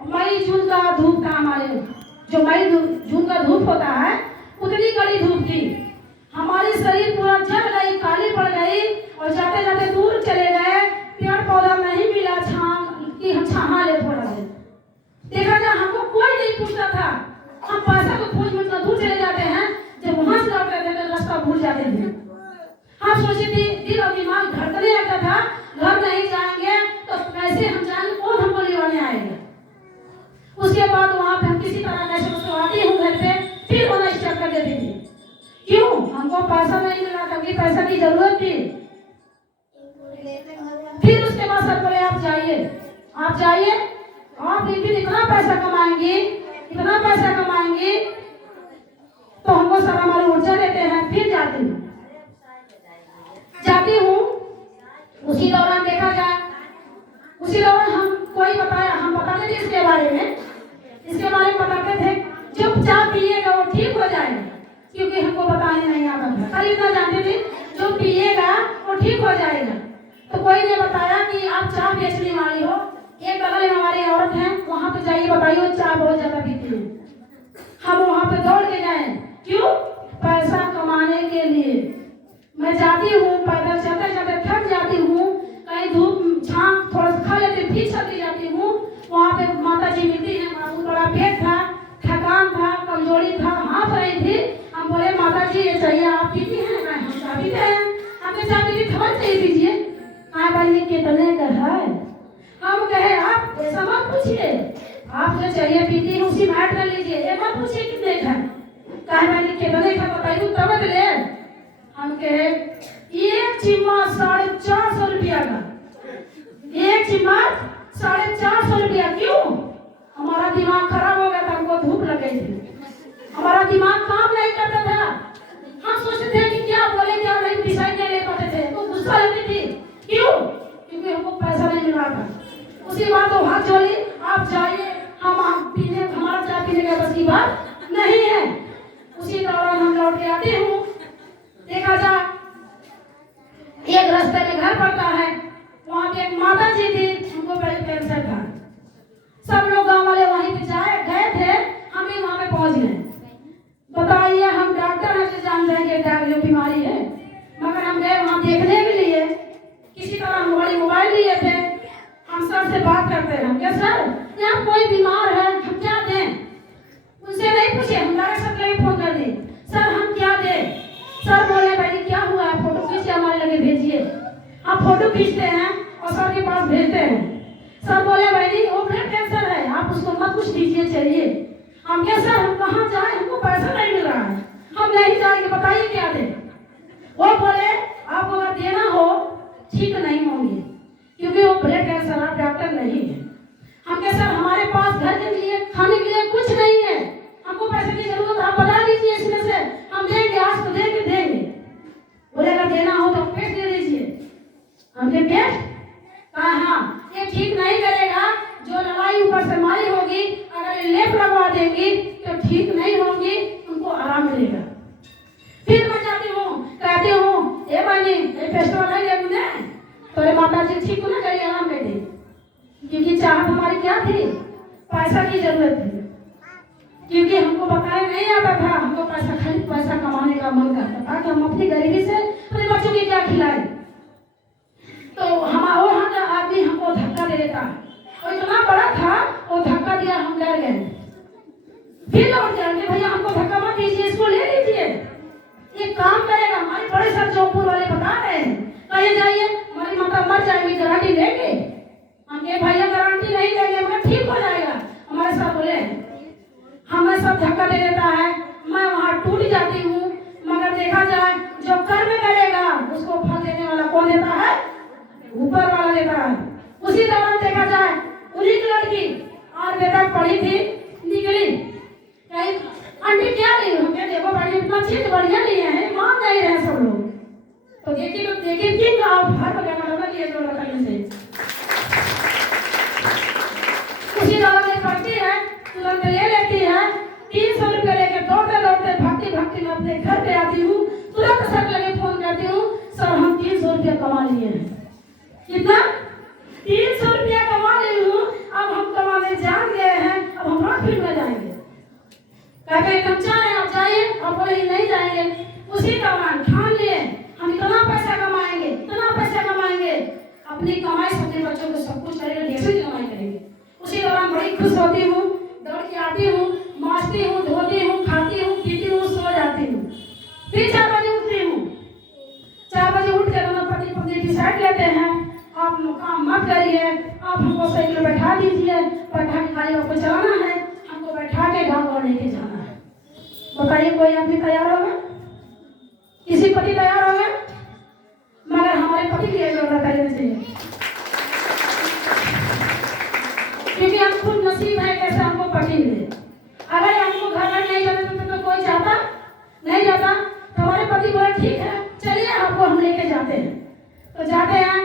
मई जून का धूप था हमारे, जो मई जून का धूप होता है उतनी कड़ी धूप थी। हमारी शरीर पूरा जल गई, काली पड़ गई और जाते जाते दूर चले गए। पेड़ पौधा नहीं मिला कि हम छाहा ले थोड़ा से। देखा जाए हमको कोई नहीं पूछता था। हम पैसा को खोज में इतना दूर चले जाते हैं, जब वहां से लौटते थे तो रास्ता भूल जाते थे। हम सोचे थे, दिल और दिमाग धड़कने लगता था, घर नहीं जाएंगे तो कैसे हम जाएंगे, कौन हमको लेवाने आएगा। उसके बाद वहां पे हम किसी तरह कैसे उसको आती हूँ घर पे, फिर होना स्टार्ट कर देती थी। क्यों? हमको पैसा नहीं मिला, क्योंकि पैसा की जरूरत थी। फिर उसके बाद सर बोले आप जाइए, आप जाइए, आप एक दिन इतना पैसा कमाएंगे, इतना पैसा कमाएंगे। तो हमको सर हमारी ऊर्जा देते हैं। फिर जाते हैं क्योंकि हमको बताने नहीं आता था। खाली इतना जानते थे जो पिएगा वो ठीक हो जाएगा। तो कोई ने बताया कि आप चाय बेचने वाली हो, एक बगल में हमारी औरत है, वहां पे जाइए बताइए चाय बहुत ज्यादा पीती है। हम वहां पे दौड़ के गए, क्यों? पैसा कमाने के लिए। मैं जाती हूँ पैदल, चलते चलते थक जाती हूँ, कहीं धूप छां थोड़ा सा खा लेती, फिर चलती जाती हूँ। वहाँ पे माता जी मिलती है, बहुत बड़ा पेट था, थकान था, कमजोरी था, हाथ रही थी। हम बोले माता जी ये चाहिए, आप पीती हैं? हम चाय पीते हैं। हमने चाय पीती, थोड़ी चाहिए दीजिए। हाँ भाई कितने का है? हम कहे आप ऐसा मत पूछिए, आप जो चाहिए पीती है उसी मैट कर लीजिए, ये मत पूछिए कितने का। कहे मैंने कितने का बताइए तब ले। हम कहे एक चिम्मच 450 रुपया का, एक चिम्मच 450 रुपया। क्यों? हमारा दिमाग खराब हो गया था, हमको धूप लग गई थी, हमारा दिमाग काम नहीं करता था। हम सोचते थे कि क्या बोले क्या नहीं, डिसाइड नहीं ले पाते थे, तो गुस्सा लगती थी। क्यों? क्योंकि हमको पैसा नहीं मिल रहा था। उसी बात तो हाथ जोड़ी, आप जाइए, हम पीने, हमारा चाय पीने का बस की बात नहीं है। उसी दौरान हम लौट के आती हूँ, देखा जा एक रास्ते में घर पड़ता है, वहाँ पे एक माता जी थी, उनको पहले कैंसर था। सब लोग गांव वाले वहीं पे गए थे, हम भी वहाँ पे पहुँच गए। बताइए हम डॉक्टर हैं जो जान जाएंगे जो बीमारी है, मगर हम गए वहाँ देखने के लिए। किसी तरह हमारी मोबाइल लिए थे, हम सर से बात करते हैं, क्या सर यहाँ कोई बीमार है, हम क्या दें? उनसे नहीं पूछे, हम डायरेक्ट सर के फोन कर दिए, सर हम क्या दें? सर बोले भाई क्या हुआ है, फोटो खींच के हमारे लगे भेजिए। हम फोटो खींचते हैं और सर के पास भेजते हैं। सर बोले भाई वो ब्लड कैंसर है, आप उसको मत कुछ दीजिए चाहिए। हम क्या सर हम कहाँ जाए, हमको पैसा नहीं मिल रहा है, हम नहीं जाएंगे, बताइए क्या दें? वो बोले आपको अगर देना हो ठीक नहीं होंगे, क्योंकि वो ब्लड कैंसर, आप डॉक्टर नहीं है। हम क्या सर हमारे पास घर के लिए खाने के लिए कुछ नहीं है, हमको पैसे की जरूरत, आप बता दीजिए इसमें से हम देंगे, आज तो देंगे। बोले अगर देना हो तो पेट दे दीजिए। हमने पेट कहा हाँ ये ठीक नहीं करेगा, जो लड़ाई ऊपर से मारी होगी अगर लेप लगवा देंगी तो ठीक नहीं होंगी, उनको आराम मिलेगा। फिर मैं जाती हूँ, कहती हूँ ये बनी ये फेस्टिवल है ये मुझे तो माता जी ठीक हो ना करिए, आराम कर दे। क्योंकि चाहत हमारी क्या थी, पैसा की जरूरत थी, क्योंकि हमको बताने नहीं आता था, हमको पैसा खाली पैसा कमाने का मन करता था कि हम अपनी गरीबी से अपने बच्चों की क्या खिलाए। तो हमारा वो हम आदमी हमको धक्का दे देता, वो इतना बड़ा था, वो धक्का दिया, हम डर गए। फिर लौट जाएंगे, भैया हमको धक्का मत दीजिए, इसको ले लीजिए, ये काम करेगा। हमारे बड़े सर जौनपुर वाले बता रहे हैं, कहीं जाइए हमारी माता मर जाएगी, गारंटी लेंगे। हम ये भैया गारंटी नहीं लेंगे, मगर ठीक हो जाएगा। हमारे साथ बोले हमें सब धक्का दे देता है, मैं वहाँ टूट जाती हूँ। मगर देखा जाए जो कर्म करेगा उसको फल देने वाला कौन देता है? ऊपर वाला देता है। उसी दौरान देखा जाए उन्हीं की लड़की और बेटा पढ़ी थी, निकली आंटी क्या ली, हमें देखो बड़ी इतना चीज बढ़िया लिए हैं, मान नहीं रहे सब लोग। तो देखिए किन का हर बगैर लगा लिए जो लड़का से उसी दौरान में पढ़ती है, तुरंत ले लेती है, 300 रुपये लेके दौड़ते दौड़ते भागती में अपने घर पे आती हूँ। तुरंत सर लगे फोन करती हूँ, सर हम 300 रुपया कमा लिए हैं। कितना? 300 रुपया कमा ली हूँ, अब हम कमाने जान गए हैं, अब हम रॉक फील्ड में जाएंगे। कहते हम चाह रहे आप जाइए, अब बोले नहीं जाएंगे। उसी दौरान ठान लिए हम इतना पैसा कमाएंगे, इतना पैसा कमाएंगे, अपनी कमाई से अपने बच्चों को सब कुछ करेंगे, ढेर सारी कमाई करेंगे। उसी दौरान बड़ी खुश होती हूँ, दौड़ के आती हूँ, माँजती हूँ, धोती हूँ, खाती हूँ, पीती हूँ, सो जाती हूँ। फिर 4 बजे उठती हूँ। 4 बजे उठ के दोनों पति पत्नी डिसाइड लेते हैं, आप काम मत करिए, आप हमको साइकिल बैठा दीजिए, बैठा के खाली आपको चलाना है, हमको बैठा के गाँव और लेके जाना है। बताइए कोई आदमी तैयार होगा? किसी पति तैयार होगा? मगर हमारे पति के लिए जरूरत चाहिए, क्योंकि हम खुद नसीब है कैसे हमको पति मिले। अगर हमको घर में नहीं जाते तो कोई जाता नहीं जाता। तो हमारे पति बोले ठीक है चलिए आपको हम लेके जाते हैं। तो जाते हैं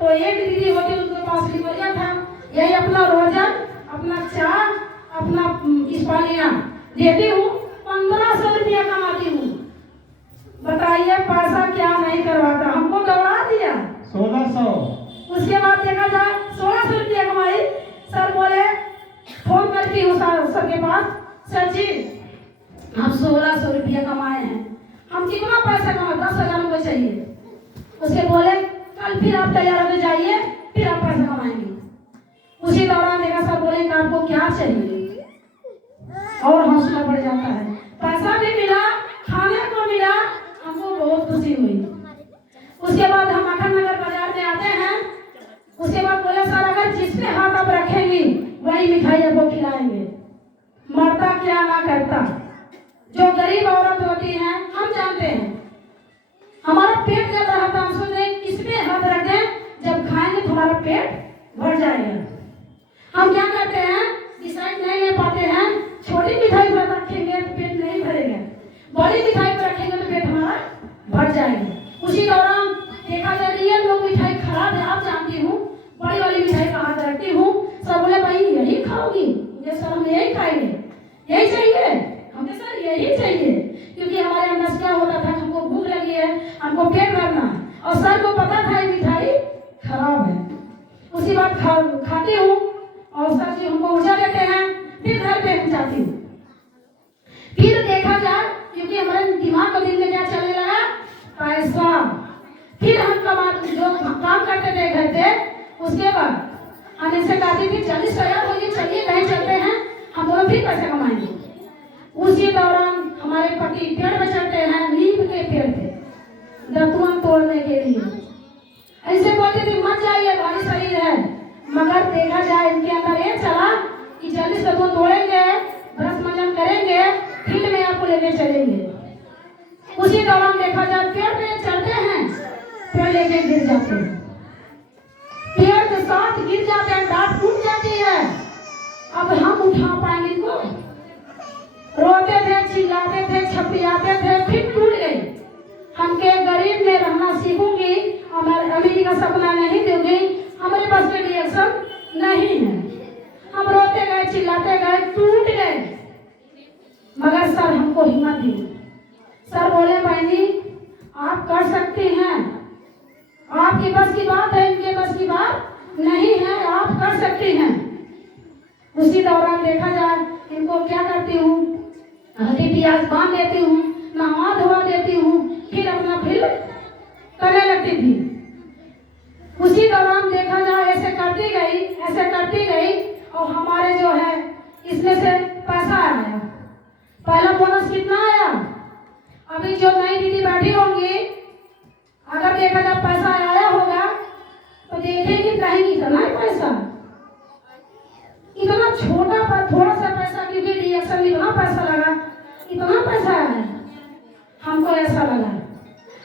तो एक दीदी होती उनके पास लिखोलिया था, यही अपना रोजन, अपना चाय, अपना इस्पालिया देती हूँ, 1500 रुपया कमाती हूँ। रहता। जो गरीब औरत होती है हम जानते हैं, हमारा पेट जल रहा था, हम सोच रहे किस पे हाथ रखें, जब खाएंगे तो हमारा पेट भर जाएगा। हम क्या करते हैं, डिसाइड नहीं ले पाते हैं, छोटी मिठाई पर रखेंगे तो पेट नहीं भरेगा, बड़ी मिठाई पर रखेंगे तो पेट हमारा भर जाएगा। उसी दौरान देखा जा रही है लोग मिठाई खराब है, आप जानती हूँ, बड़ी वाली मिठाई का हाथ रखती हूँ, सब बोले भाई यही खाओगी, ये सर हम यही खाएंगे, यही चाहिए हमें सर, यही चाहिए, क्योंकि हमारे अंदर क्या होता था, हमको भूख लगी है, हमको पेट भरना है, और सर को पता था ये मिठाई खराब है। उसी बात खाती हूँ और सर जी हमको ऊर्जा देते हैं, फिर घर पे जाती हूँ। फिर देखा जाए, क्योंकि हमारे दिमाग को दिन में क्या चलने लगा, पैसा। फिर हम जो काम करते थे घर पे, उसके बाद हम इनसे कहती थी 40 तैयार होगी, चलिए कहीं चलते हैं, हम दोनों फिर पैसे कमाएंगे। उसी दौरान हमारे पति पेड़ पे चढ़ते हैं, नीम के पेड़ पे दतुआं तोड़ने के लिए। ऐसे बोलते थे मत जाइए, भारी शरीर है, मगर देखा जाए इनके अंदर ये चला कि 40 दतुआं तोड़ेंगे, ब्रश मंजन करेंगे, फील्ड में आपको लेके चलेंगे। उसी दौरान देखा जाए पेड़ पे चढ़ते हैं, पेड़ लेके गिर जाते हैं, पेड़ के साथ गिर जाते हैं, डांट टूट जाती है। अब हम उठा पाएंगे इनको, रोते थे, चिल्लाते थे, छपियाते थे, फिर टूट गई। हम के गरीब में रहना सीखूंगी, हमारे अमीरी का सपना नहीं दूंगी, हमारे पास के रिएक्शन नहीं है। हम रोते गए, चिल्लाते गए, टूट गए, मगर सर हमको हिम्मत दी। सर बोले बहनी आप कर सकती हैं, आपकी बस की बात है, इनके बस की बात नहीं है, आप कर सकती हैं। उसी दौरान देखा जाए इनको क्या करती हूँ, हल्दी प्याज बांध देती हूँ, नहा धोवा देती हूँ, फिर अपना फिर करने लगती थी। उसी दौरान देखा जाए ऐसे करती गई और हमारे जो है इसमें से पैसा आया। पहला बोनस कितना आया, अभी जो नई दीदी बैठी होंगी, अगर देखा जाए पैसा आया होगा तो देखेंगे कहेंगे इतना ही पैसा, इतना छोटा पर थोड़ा सा पैसा, क्योंकि रिएक्शन इतना पैसा लगा, इतना पैसा है, हमको ऐसा लगा।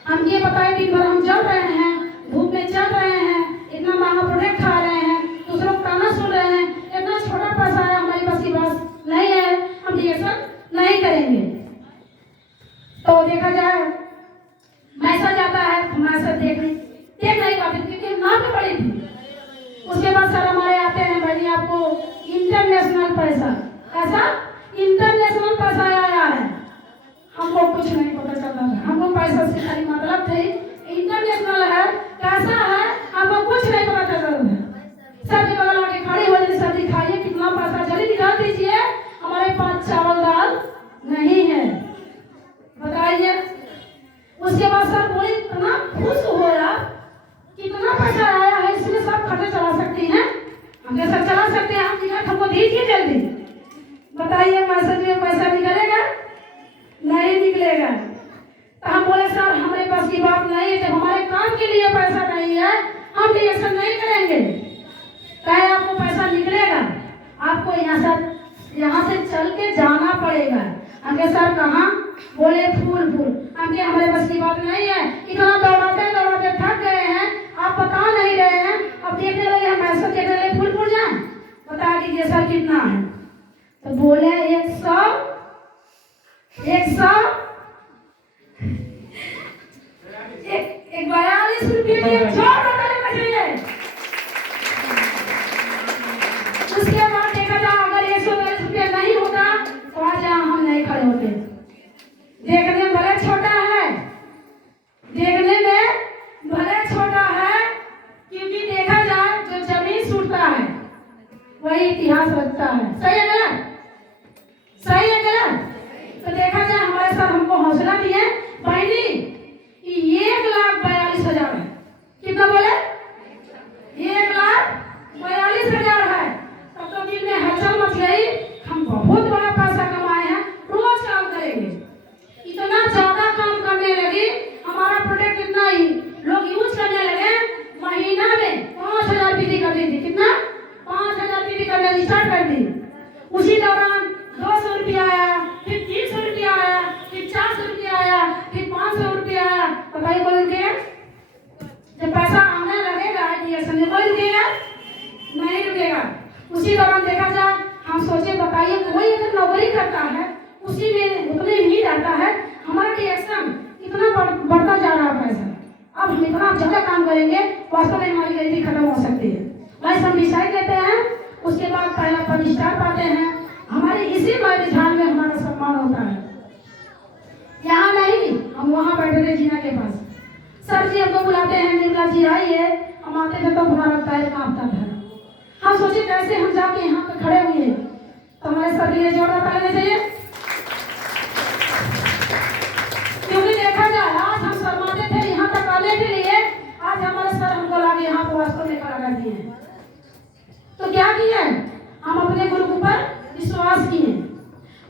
हम ये बताए दिन भर हम जल रहे हैं, धूप में चल रहे हैं, इतना महंगा प्रोडक्ट खा रहे हैं, दूसरों को ताना सुन रहे हैं, इतना छोटा पैसा है, हमारी बस की बात नहीं है, हम रिएक्शन नहीं करेंगे। तो देखा जाए मैसेज आता है, मैसेज देख नहीं पाते क्योंकि नाम पे पड़ी थी। उसके बाद सर हमारे आते हैं, भाई आपको इंटरनेशनल पैसा, ऐसा इंटरनेशनल पैसा आया है। हमको कुछ नहीं पता चलता था, हमको पैसा से खाली मतलब थे, इंटरनेशनल है कैसा है हमको कुछ नहीं पता चलता था। सर जी बगल आके खड़ी हो जाती, सर जी खाइए कितना पैसा, जल्दी निकाल दीजिए, हमारे पास चावल दाल नहीं है, बताइए। उसके बाद सर बोले इतना खुश हो यार, कितना पैसा आया है, इसमें सब खर्चा चला सकती हैं, हमने सब चला सकते हैं, आप निकाल हमको दीजिए जल्दी, बताइए मैसेज में पैसा निकलेगा नहीं निकलेगा। तो हम बोले सर हमारे पास की बात नहीं है, जब हमारे काम के लिए पैसा नहीं है हम रिएक्शन नहीं करेंगे। कहे आपको पैसा निकलेगा, आपको यहाँ से चल के जाना पड़ेगा। हमके सर कहाँ, बोले फूल हमके हमारे बस की बात नहीं है, इतना दौड़ाते दौड़ाते थक गए हैं, आप बता नहीं रहे हैं, अब देखने लगे हम ऐसा देखने लगे फूल जाए, बता दीजिए सर कितना है। तो बोले 100 42 रुपये की जोर बताने बचे। उसके बाद देखा जाए अगर 142 रुपये नहीं होता तो आज यहाँ हम नहीं खड़े होते। देखने में भले छोटा है, देखने में भले छोटा है, क्योंकि देखा जाए जो जमीन सूटता है वही इतिहास रखता है। सही है गलत, सही है गलत। तो देखा जाए हमारे सर हमको हौसला दिए, बहनी 1,42,000 है, कितना बोले 1,42,000 है। तब तो दिल में हलचल मच गई, हम बहुत बड़ा पैसा कमाए हैं, रोज काम करेंगे, इतना ज्यादा काम आप ज्यादा काम करेंगे वास्तव में हमारी गरीबी खत्म हो सकती है। भाई हम डिसाइड लेते हैं, उसके बाद पहला पुरस्कार पाते हैं। हमारे इसी मैरिजान में हमारा सम्मान होता है। यहाँ नहीं, हम वहाँ बैठे थे जीना के पास। सर जी हमको बुलाते हैं, निर्मला जी आइए। हम आते थे तो हमारा पैर कांपता था। हम सोचे कैसे हम जाके यहाँ पे खड़े हुए, तो हमारे सर के लिए जोरदार ताली चाहिए। क्योंकि देखा जाए आज हम शर्माते थे यहाँ तक आने के लिए, आज हमारे सर हमको लाके यहाँ पे वास्तव में खड़ा कर दिए। तो क्या किए, हम अपने गुरु के ऊपर विश्वास किए।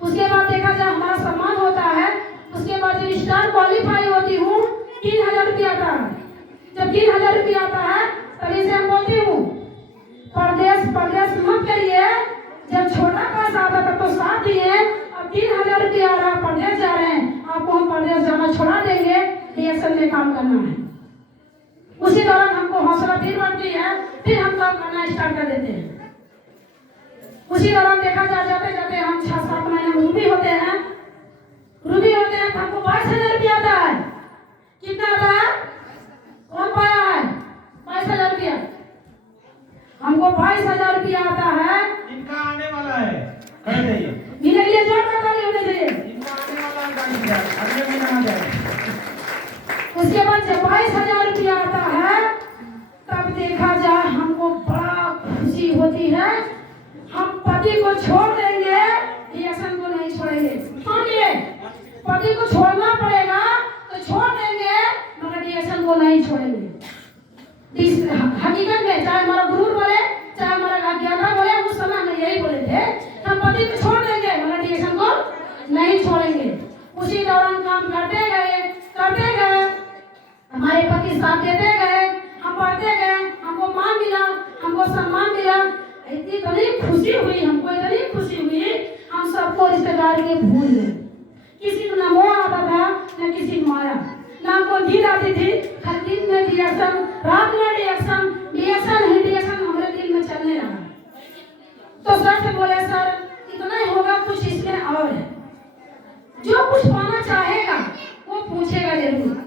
उसके बाद देखा जाए हमारा सम्मान होता है। उसके बाद जब स्टार क्वालिफाई होती हूँ 3000 रुपया आता है। जब 3000 रुपया आता है तभी से हम बोलती हूँ परदेश मत करिए। जब छोटा पास आता था तो साथ दिए, अब 3000 रुपया आ रहा, परदेश जा रहे हैं, आपको हम परदेश जाना छोड़ा देंगे, रिएक्शन में काम करना है। उसी दौरान हमको हौसला फिर बढ़ती है, फिर हम काम करना स्टार्ट कर देते हैं। उसी दौरान देखा जाते जाते हम 6-7 महीने में रूबी होते हैं तो हमको 22,000 रुपया आता है। कितना आता है, कौन पाया है? 22,000 रुपया हमको 22,000 रुपया आता है। इनका आने वाला है, कह दीजिए मेरे लिए जोरदार ताली होने चाहिए। इनका आने वाला है, अगले महीना आ जाए। उसके बाद जब 22,000 रुपया आता है तब देखा जाए हमको बड़ा खुशी होती है। हम पति को छोड़ देंगे, रिएक्शन को नहीं छोड़ेंगे। पति को छोड़ना पड़ेगा तो छोड़ देंगे, मगर रिएक्शन को नहीं छोड़ेंगे। हकीकत में चाहे हमारा गुरु बोले, चाहे हमारा अज्ञाता बोले, उस समय हम यही बोले थे, हम पति को छोड़ देंगे मगर रिएक्शन को नहीं छोड़ेंगे। उसी दौरान काम करते गए, हमारे पति साथ देते गए, हम बढ़ते गए, हमको मान मिला, हमको सम्मान मिला। इतनी खुशी हुई, हमको इतनी खुशी हुई, हम सबको रिश्तेदार के भूल गए। किसी को न मोह आता था, न किसी को माया, न हमको नींद आती थी। हर दिन में रिएक्शन, रात में रिएक्शन हमारे दिल में चलने लगा। तो सर से बोले, सर इतना ही होगा, कुछ इसमें और है। जो कुछ पाना चाहेगा वो पूछेगा जरूर,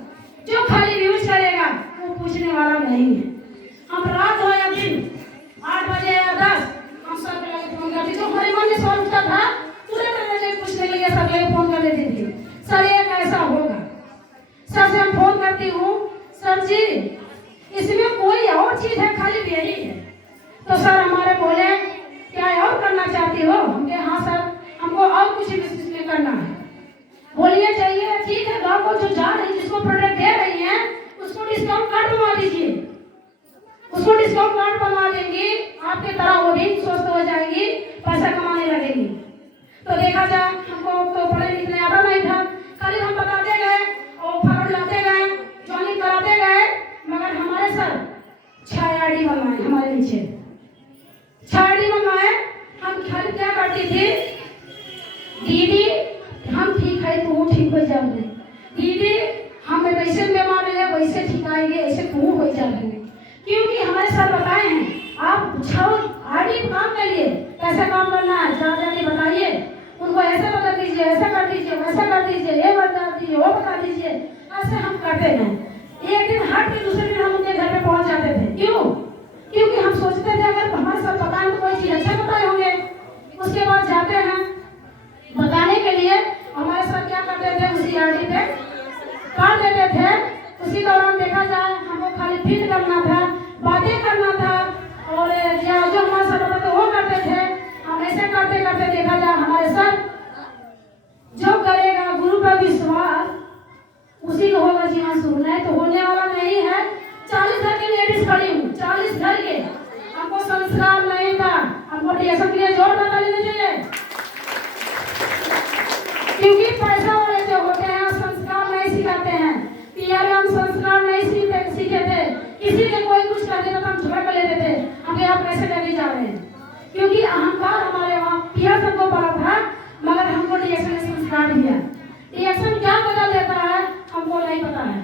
जो खाली यूज करेगा वो पूछने वाला नहीं है। हम रात हो या दिन, 8 बजे या 10, हम सब लोग फोन करते। जो हमारे मन में सवाल उठता था तुरंत पूछने के लिए सब लोग फोन कर देते थे, सर ये कैसा होगा। सर से हम फोन करती हूँ, सर जी इसमें कोई और चीज है, खाली यही है। तो सर हमारे बोले, क्या और करना चाहती हो? हम कहे हाँ सर, हमको और कुछ इसमें करना है। बोलिए चाहिए, ठीक है, गाँव को जो जा रही, जिसको प्रोडक्ट दे रही है उसको डिस्काउंट कार्ड बनवा दीजिए। उसको डिस्काउंट कार्ड बनवा देंगी, आपके तरह वो भी स्वस्थ हो जाएगी, पैसा कमाने लगेगी। तो देखा जाए हमको तो पढ़े लिखने आता नहीं था, खाली हम बताते गए और फॉर्म लाते गए, ज्वाइनिंग कराते गए। मगर हमारे सर 6 आईडी बनवाए, हमारे नीचे 6 आईडी बनवाए। हम खाली क्या करती थी, दीदी हम ठीक है तू ठीक हो जाओगे, दीदी हम वैसे बीमार है वैसे ठीक आएंगे, ऐसे तू हो जाओगे। क्योंकि हमारे सर बताए हैं आप 6 आईडी काम करिए, कैसे काम करना है जाके बताइए उनको, ऐसे बता दीजिए, ऐसा कर दीजिए, वैसा कर दीजिए, ये बता दीजिए, वो बता दीजिए। ऐसे हम करते हैं। एक दिन हट के दूसरे दिन हम उनके घर पे पहुंच जाते थे। क्यों? क्योंकि हम सोचते थे अगर हमारे साथ बताएं तो कोई चीज अच्छा बताए होंगे। उसके बाद जाते हैं बताने के लिए, हमारे साथ क्या करते थे, उसी आईडी पे काट देते थे। उसी दौरान देखा जाए हमको खाली फीड करना था, बातें करना था, और जो हमारे साथ बताते वो करते थे। हम ऐसे करते करते देखा जाए हमारे सर जो करेगा गुरु पर विश्वास उसी को होगा जीवन शुरू, नहीं तो होने वाला नहीं है। 40 घर की लेडीज खड़ी हूँ, 40 घर के, हमको संस्कार नहीं था, हमको रिएक्शन के लिए जोरदार ताली देनी चाहिए। क्योंकि पैसा वाले जो होते हैं संस्कार नहीं सिखाते हैं। पीआर हम संस्कार नहीं सीखे थे, किसी ने कोई कुछ कर देता तो हम झुक लेते थे, हम आप कैसे करके जा रहे हैं। क्योंकि अहंकार हमारे वहाँ पीआर सबको पड़ा था, मगर हमको रिएक्शन ने संस्कार दिया। रिएक्शन क्या बदल देता है हमको नहीं पता है।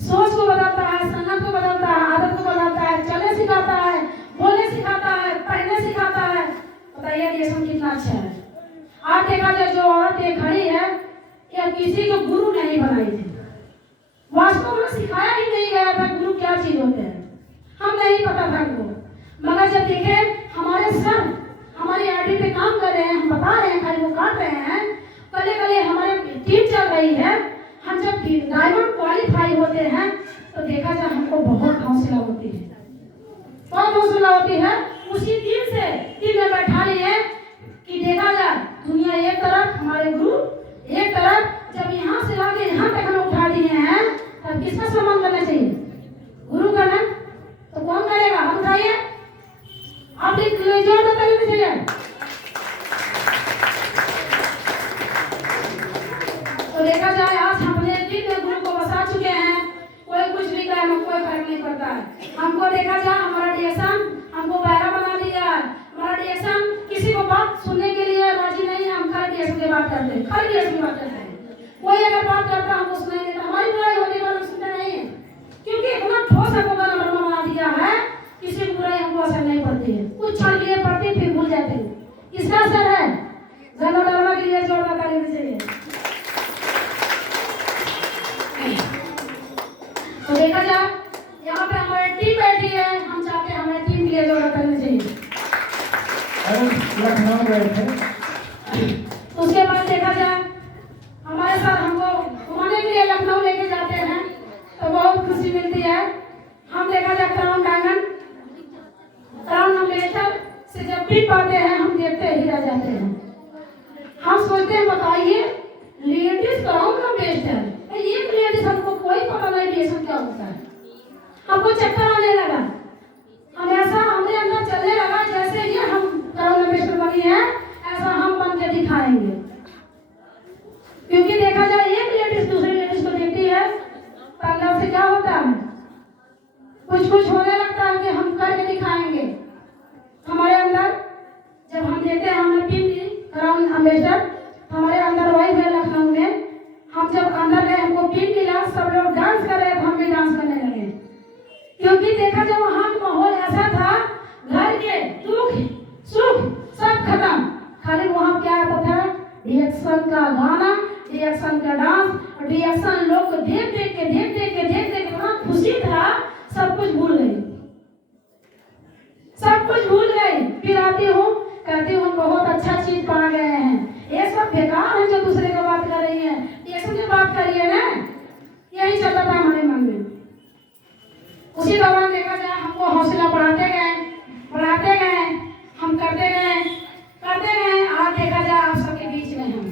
सोच को बदलता है, संगत को बदलता है, आदत को बदलता है, चलने सिखाता है, बोलने सिखाता है, पढ़ने सिखाता है। बताइए रिएक्शन कितना अच्छा है। आप देखा जाए जो औरत ये खड़ी है ये किसी को गुरु नहीं बनाई थी, वास्तव में सिखाया ही नहीं गया था गुरु क्या पता था हमको, मगर जब देखे हमारे सर हमारी आईडी पे काम कर रहे हैं, हम बता रहे हैं, खाली वो काट रहे हैं, कले कले हमारे टीम चल रही है, हम जब डायमंड क्वालिफाई होते हैं तो देखा जाए हमको बहुत हौसला होती है, बहुत हौसला होती है। उसी टीम में बैठा लिए कि देखा जाए दुनिया एक तरफ, हमारे गुरु एक तरफ, जब यहाँ से लाके यहाँ तक हमें उठा दिए हैं, तब किसका सम्मान करना चाहिए? गुरु का ना। तो कौन करेगा? हम उठाइए, आप जोर बताने चाहिए। तो देखा जाए आज हमने टीम में गुरु को बसा चुके हैं, कोई कुछ भी करे हमें कोई फर्क नहीं पड़ता है। हमको देखा जाए हमारा डिएक्शन हमको बहरा बना दिया, हमारा डिएक्शन किसी को बात सुनने के लिए राजी नहीं है, हम खाली डिएक्शन की बात करते हैं, खाली डिएक्शन की बात करते हैं। कोई अगर बात करता है हमको सुनेंगे तो हमारी बुराई होने वाला सुनते नहीं है, क्योंकि इतना ठोस हमको बना दिया है, किसी की बुराई हमको असर नहीं पड़ती है, कुछ क्षण के लिए पड़ती फिर भूल जाते हैं। किसका असर है? जनो डरवा के लिए जोरदार ताली देनी चाहिए। तो देखा जाए यहाँ पे हमारी टीम बैठी है, हम चाहते हैं हमारी टीम के लिए जोरदार ताली देनी चाहिए। लखनऊ गए थे, उसके बाद देखा जाए हमारे साथ हमको घुमाने के लिए लखनऊ लेके जाते हैं तो बहुत खुशी मिलती है। हम देखा जाए क्राउन डायमंड से जब भी पाते हैं हम देखते ही रह जाते हैं। हम सोचते हैं बताइए लेडीज क्राउन का बेस्ट है, एक लेडीज हमको कोई पता नहीं कि ये क्या होता है, हमको चक्कर आने लगा, हम ऐसा हमारे अंदर चलने लगा जैसे ये हम क्राउन बेस्ट बनी है ऐसा हम बन के दिखाएंगे। क्योंकि देखा जाए एक लेडीज दूसरी लेडीज को देखती है तो अंदर से क्या होता है, कुछ कुछ होने लगता है कि हम करके दिखाएंगे। हमारे अंदर जब हम देखते हैं हमने टीम ली क्राउन एम्बेसडर, हमारे अंदर वही है लखनऊ में, हम जब अंदर गए हमको टीम मिला, सब लोग डांस कर रहे थे, हम भी डांस करने लगे, क्योंकि देखा जब वहाँ माहौल ऐसा था घर के दुख सुख सब खत्म, खाली वहाँ क्या आता था रिएक्शन का गाना, रिएक्शन का डांस, रिएक्शन लोग को देख देख के इतना खुशी था, सब कुछ भूल गई, सब कुछ भूल गई। फिर आती हूँ कहती हूँ बहुत अच्छा चीज पा गए हैं, ये सब बेकार है जो दूसरे का बात कर रही है, ये सब जो बात करिए ना, यही चलता था हमारे मन में। उसी दौरान देखा जाए हमको हौसला बढ़ाते गए, हम करते गए, आज देखा जाए आप सबके बीच में हम,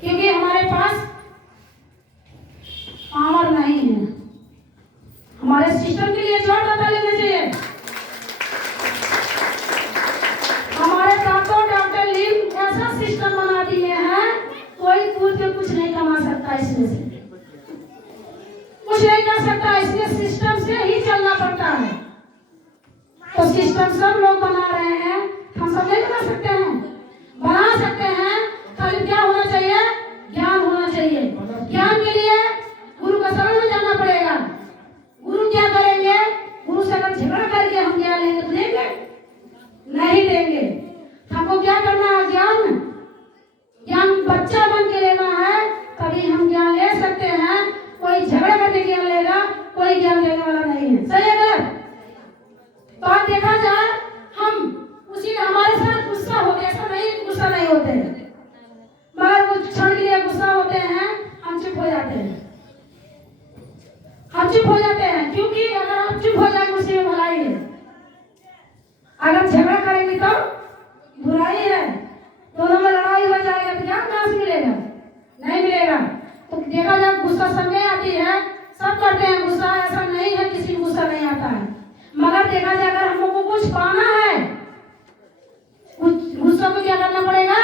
क्योंकि हमारे पास पावर नहीं है। हमारे सिस्टम के लिए जोरदार ताली देनी चाहिए। हमारे डॉक्टर लीम ऐसा सिस्टम बना दिए हैं, कोई कूद के कुछ नहीं कमा सकता, इसमें से कुछ नहीं कर सकता, इसमें सिस्टम से ही चलना पड़ता है। तो सिस्टम सब लोग बना रहे हैं, हम सब नहीं बना सकते हैं, बना सकते हैं, खाली क्या होना चाहिए? ज्ञान होना चाहिए। ज्ञान के लिए गुरु का शरण में जाना पड़ेगा। गुरु क्या करेंगे? गुरु से अगर झगड़ा करके हम ज्ञान लेंगे तो देंगे? नहीं देंगे। हमको क्या करना है? ज्ञान बच्चा बन के लेना है, तभी हम ज्ञान ले सकते हैं। कोई झगड़ा करके ज्ञान लेगा, कोई ज्ञान देने वाला नहीं है। सही है गलत? तो आप देखा जाए हम उसी हमारे साथ गुस्सा हो गया, ऐसा नहीं गुस्सा नहीं होते, मगर कुछ क्षण के लिए गुस्सा होते हैं, हम चुप हो जाते हैं, क्योंकि अगर हम चुप हो जाएंगे उसी में भलाई है, अगर झगड़ा करेंगे तो बुराई है, दोनों में लड़ाई हो जाएगा तो क्या क्लास मिलेगा? नहीं मिलेगा। तो देखा जाए गुस्सा सब में आती है, सब करते हैं गुस्सा, ऐसा नहीं है किसी को गुस्सा नहीं आता है, मगर देखा जाए अगर हमको कुछ पाना है, गुस्सा को क्या करना पड़ेगा?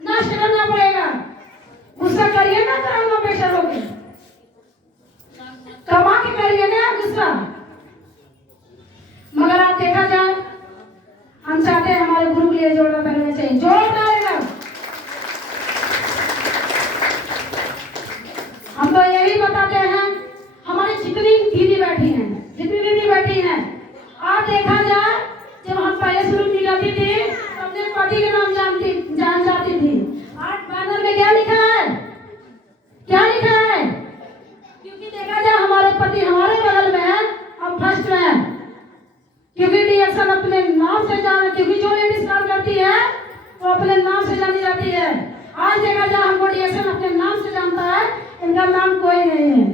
नष्ट करना पड़ेगा। गुस्सा करिए ना करो प्रेशर हो गए, कमा के करिए ना गुस्सा। मगर आप देखा जाए हम चाहते हैं हमारे गुरु के लिए जोरदार करना चाहिए, जोरदार है। हम तो यही बताते हैं, हमारी जितनी दीदी बैठी हैं, आप देखा जाए जब हम पहले शुरू की जाती थी अपने पति के नाम जान जाती थी, 8 बार नाम कोई नहीं है।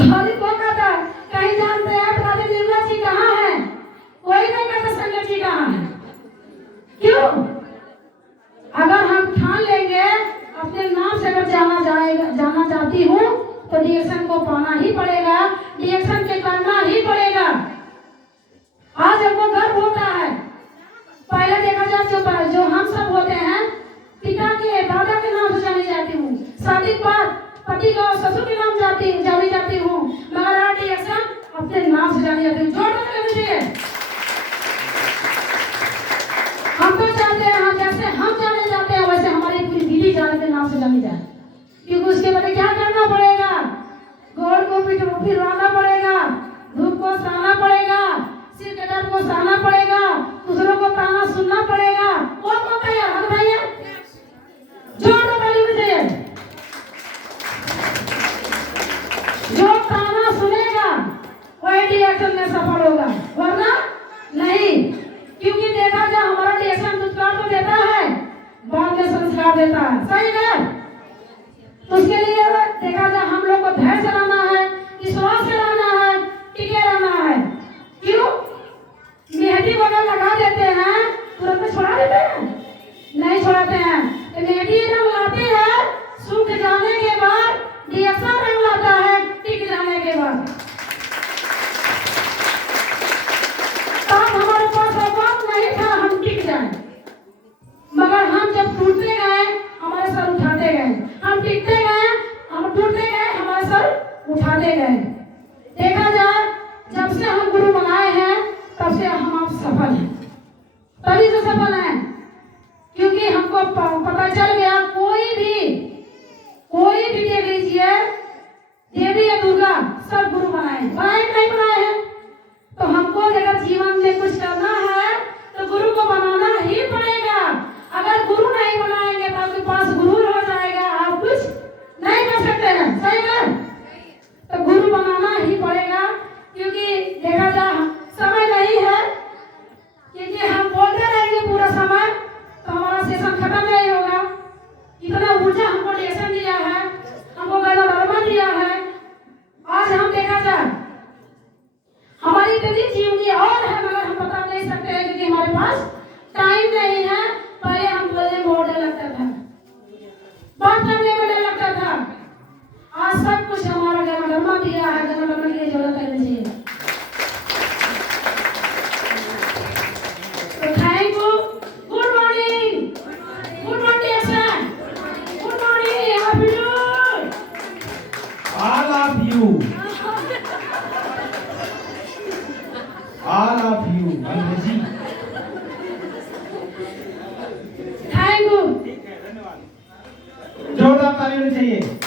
खाली को कहता कहीं जानते हैं राजा निर्मला जी कहाँ है? कोई नहीं कहता संजय जी कहाँ है। क्यों? अगर हम ठान लेंगे अपने नाम से अगर जाना चाहती हूँ तो डिएक्शन को पाना ही पड़ेगा, डिएक्शन के करना ही पड़ेगा। आज हमको गर्व होता है। पहले देखा जाए जो हम सब होते हैं पिता के दादा के नाम से जानी जाती हूँ, शादी के बाद पति का ससुर के नाम जानी जाती हूँ, मगर आज डिएक्शन अपने नाम से जानी जाती हूँ। जोर देने चाहिए। हम तो चाहते हैं हम जैसे हम जाने जाते हैं वैसे हमारी पूरी दीदी जाने के नाम से जानी जाए, क्योंकि उसके बाद क्या करना पड़ेगा? गोड़ को फिरवाना पड़ेगा, धूप को सहना पड़ेगा, सिर के दर्द को सहना पड़ेगा, दूसरों को ताना सुनना पड़ेगा। वो कौन तैयार है भैया? जोर दो ताली बजाइए। जो ताना सुनेगा वही डिएक्शन में सफल होगा, वरना नहीं। क्योंकि देखा जाए हमारा डिएक्शन दुष्कार तो देता है, बाद में संस्कार देता है। सही है? उसके लिए देखा जाए हम लोग को धैर्य से रहना है, विश्वास से रहना है, टिके रहना है। क्यों? मेहंदी वगैरह लगा देते हैं तुरंत में छोड़ा देते हैं? नहीं छोड़ाते हैं। तो मेहंदी रंग लाते हैं, सूख जाने के बाद डिएक्शन रंग लाता है टिक जाने के बाद। तब हमारे पास औकात नहीं था हम टिक जाए, मगर हम जब टूटते गए हमारे सर उठाते गए, हम टिकते गए, हम टूटते गए, हमारे सर उठाते गए। देखा जाए जब से हम गुरु बनाए हैं तब से हम आप सफल हैं, तभी से सफल हैं। क्योंकि हमको पता चल गया कोई भी देख लीजिए, देवी या दुर्गा सब गुरु बनाए नहीं बनाए हैं। तो हमको अगर जीवन में कुछ करना है तो गुरु को बनाना ही पड़ेगा। अगर गुरु नहीं बनाएंगे तो आपके पास गुरु हो जाएगा, आप कुछ नहीं कर सकते हैं। सही है? तो गुरु बनाना ही पड़ेगा। क्योंकि देखा जाए समय नहीं है, क्योंकि हम बोलते रहेंगे पूरा समय तो हमारा सेशन खत्म नहीं होगा। इतना ऊर्जा हमको डिएक्शन दिया है, हमको गणधर्म दिया है। आज हम देखा जाए हमारी इतनी जीवनी और है, मगर हम बता नहीं सकते हैं क्योंकि हमारे पास टाइम नहीं है। पहले हम बोलने में बहुत डर लगता था, बात करने में डर लगता था। आज सब कुछ हमारा गणधर्म दिया है, गणधर्म की जरूरत है मुझे। तो thank you. Good morning, good morning sir, good morning, how are you? All of you, all of you, अंग्रेजी। Thank you. जोरदार ताली होनी चाहिए।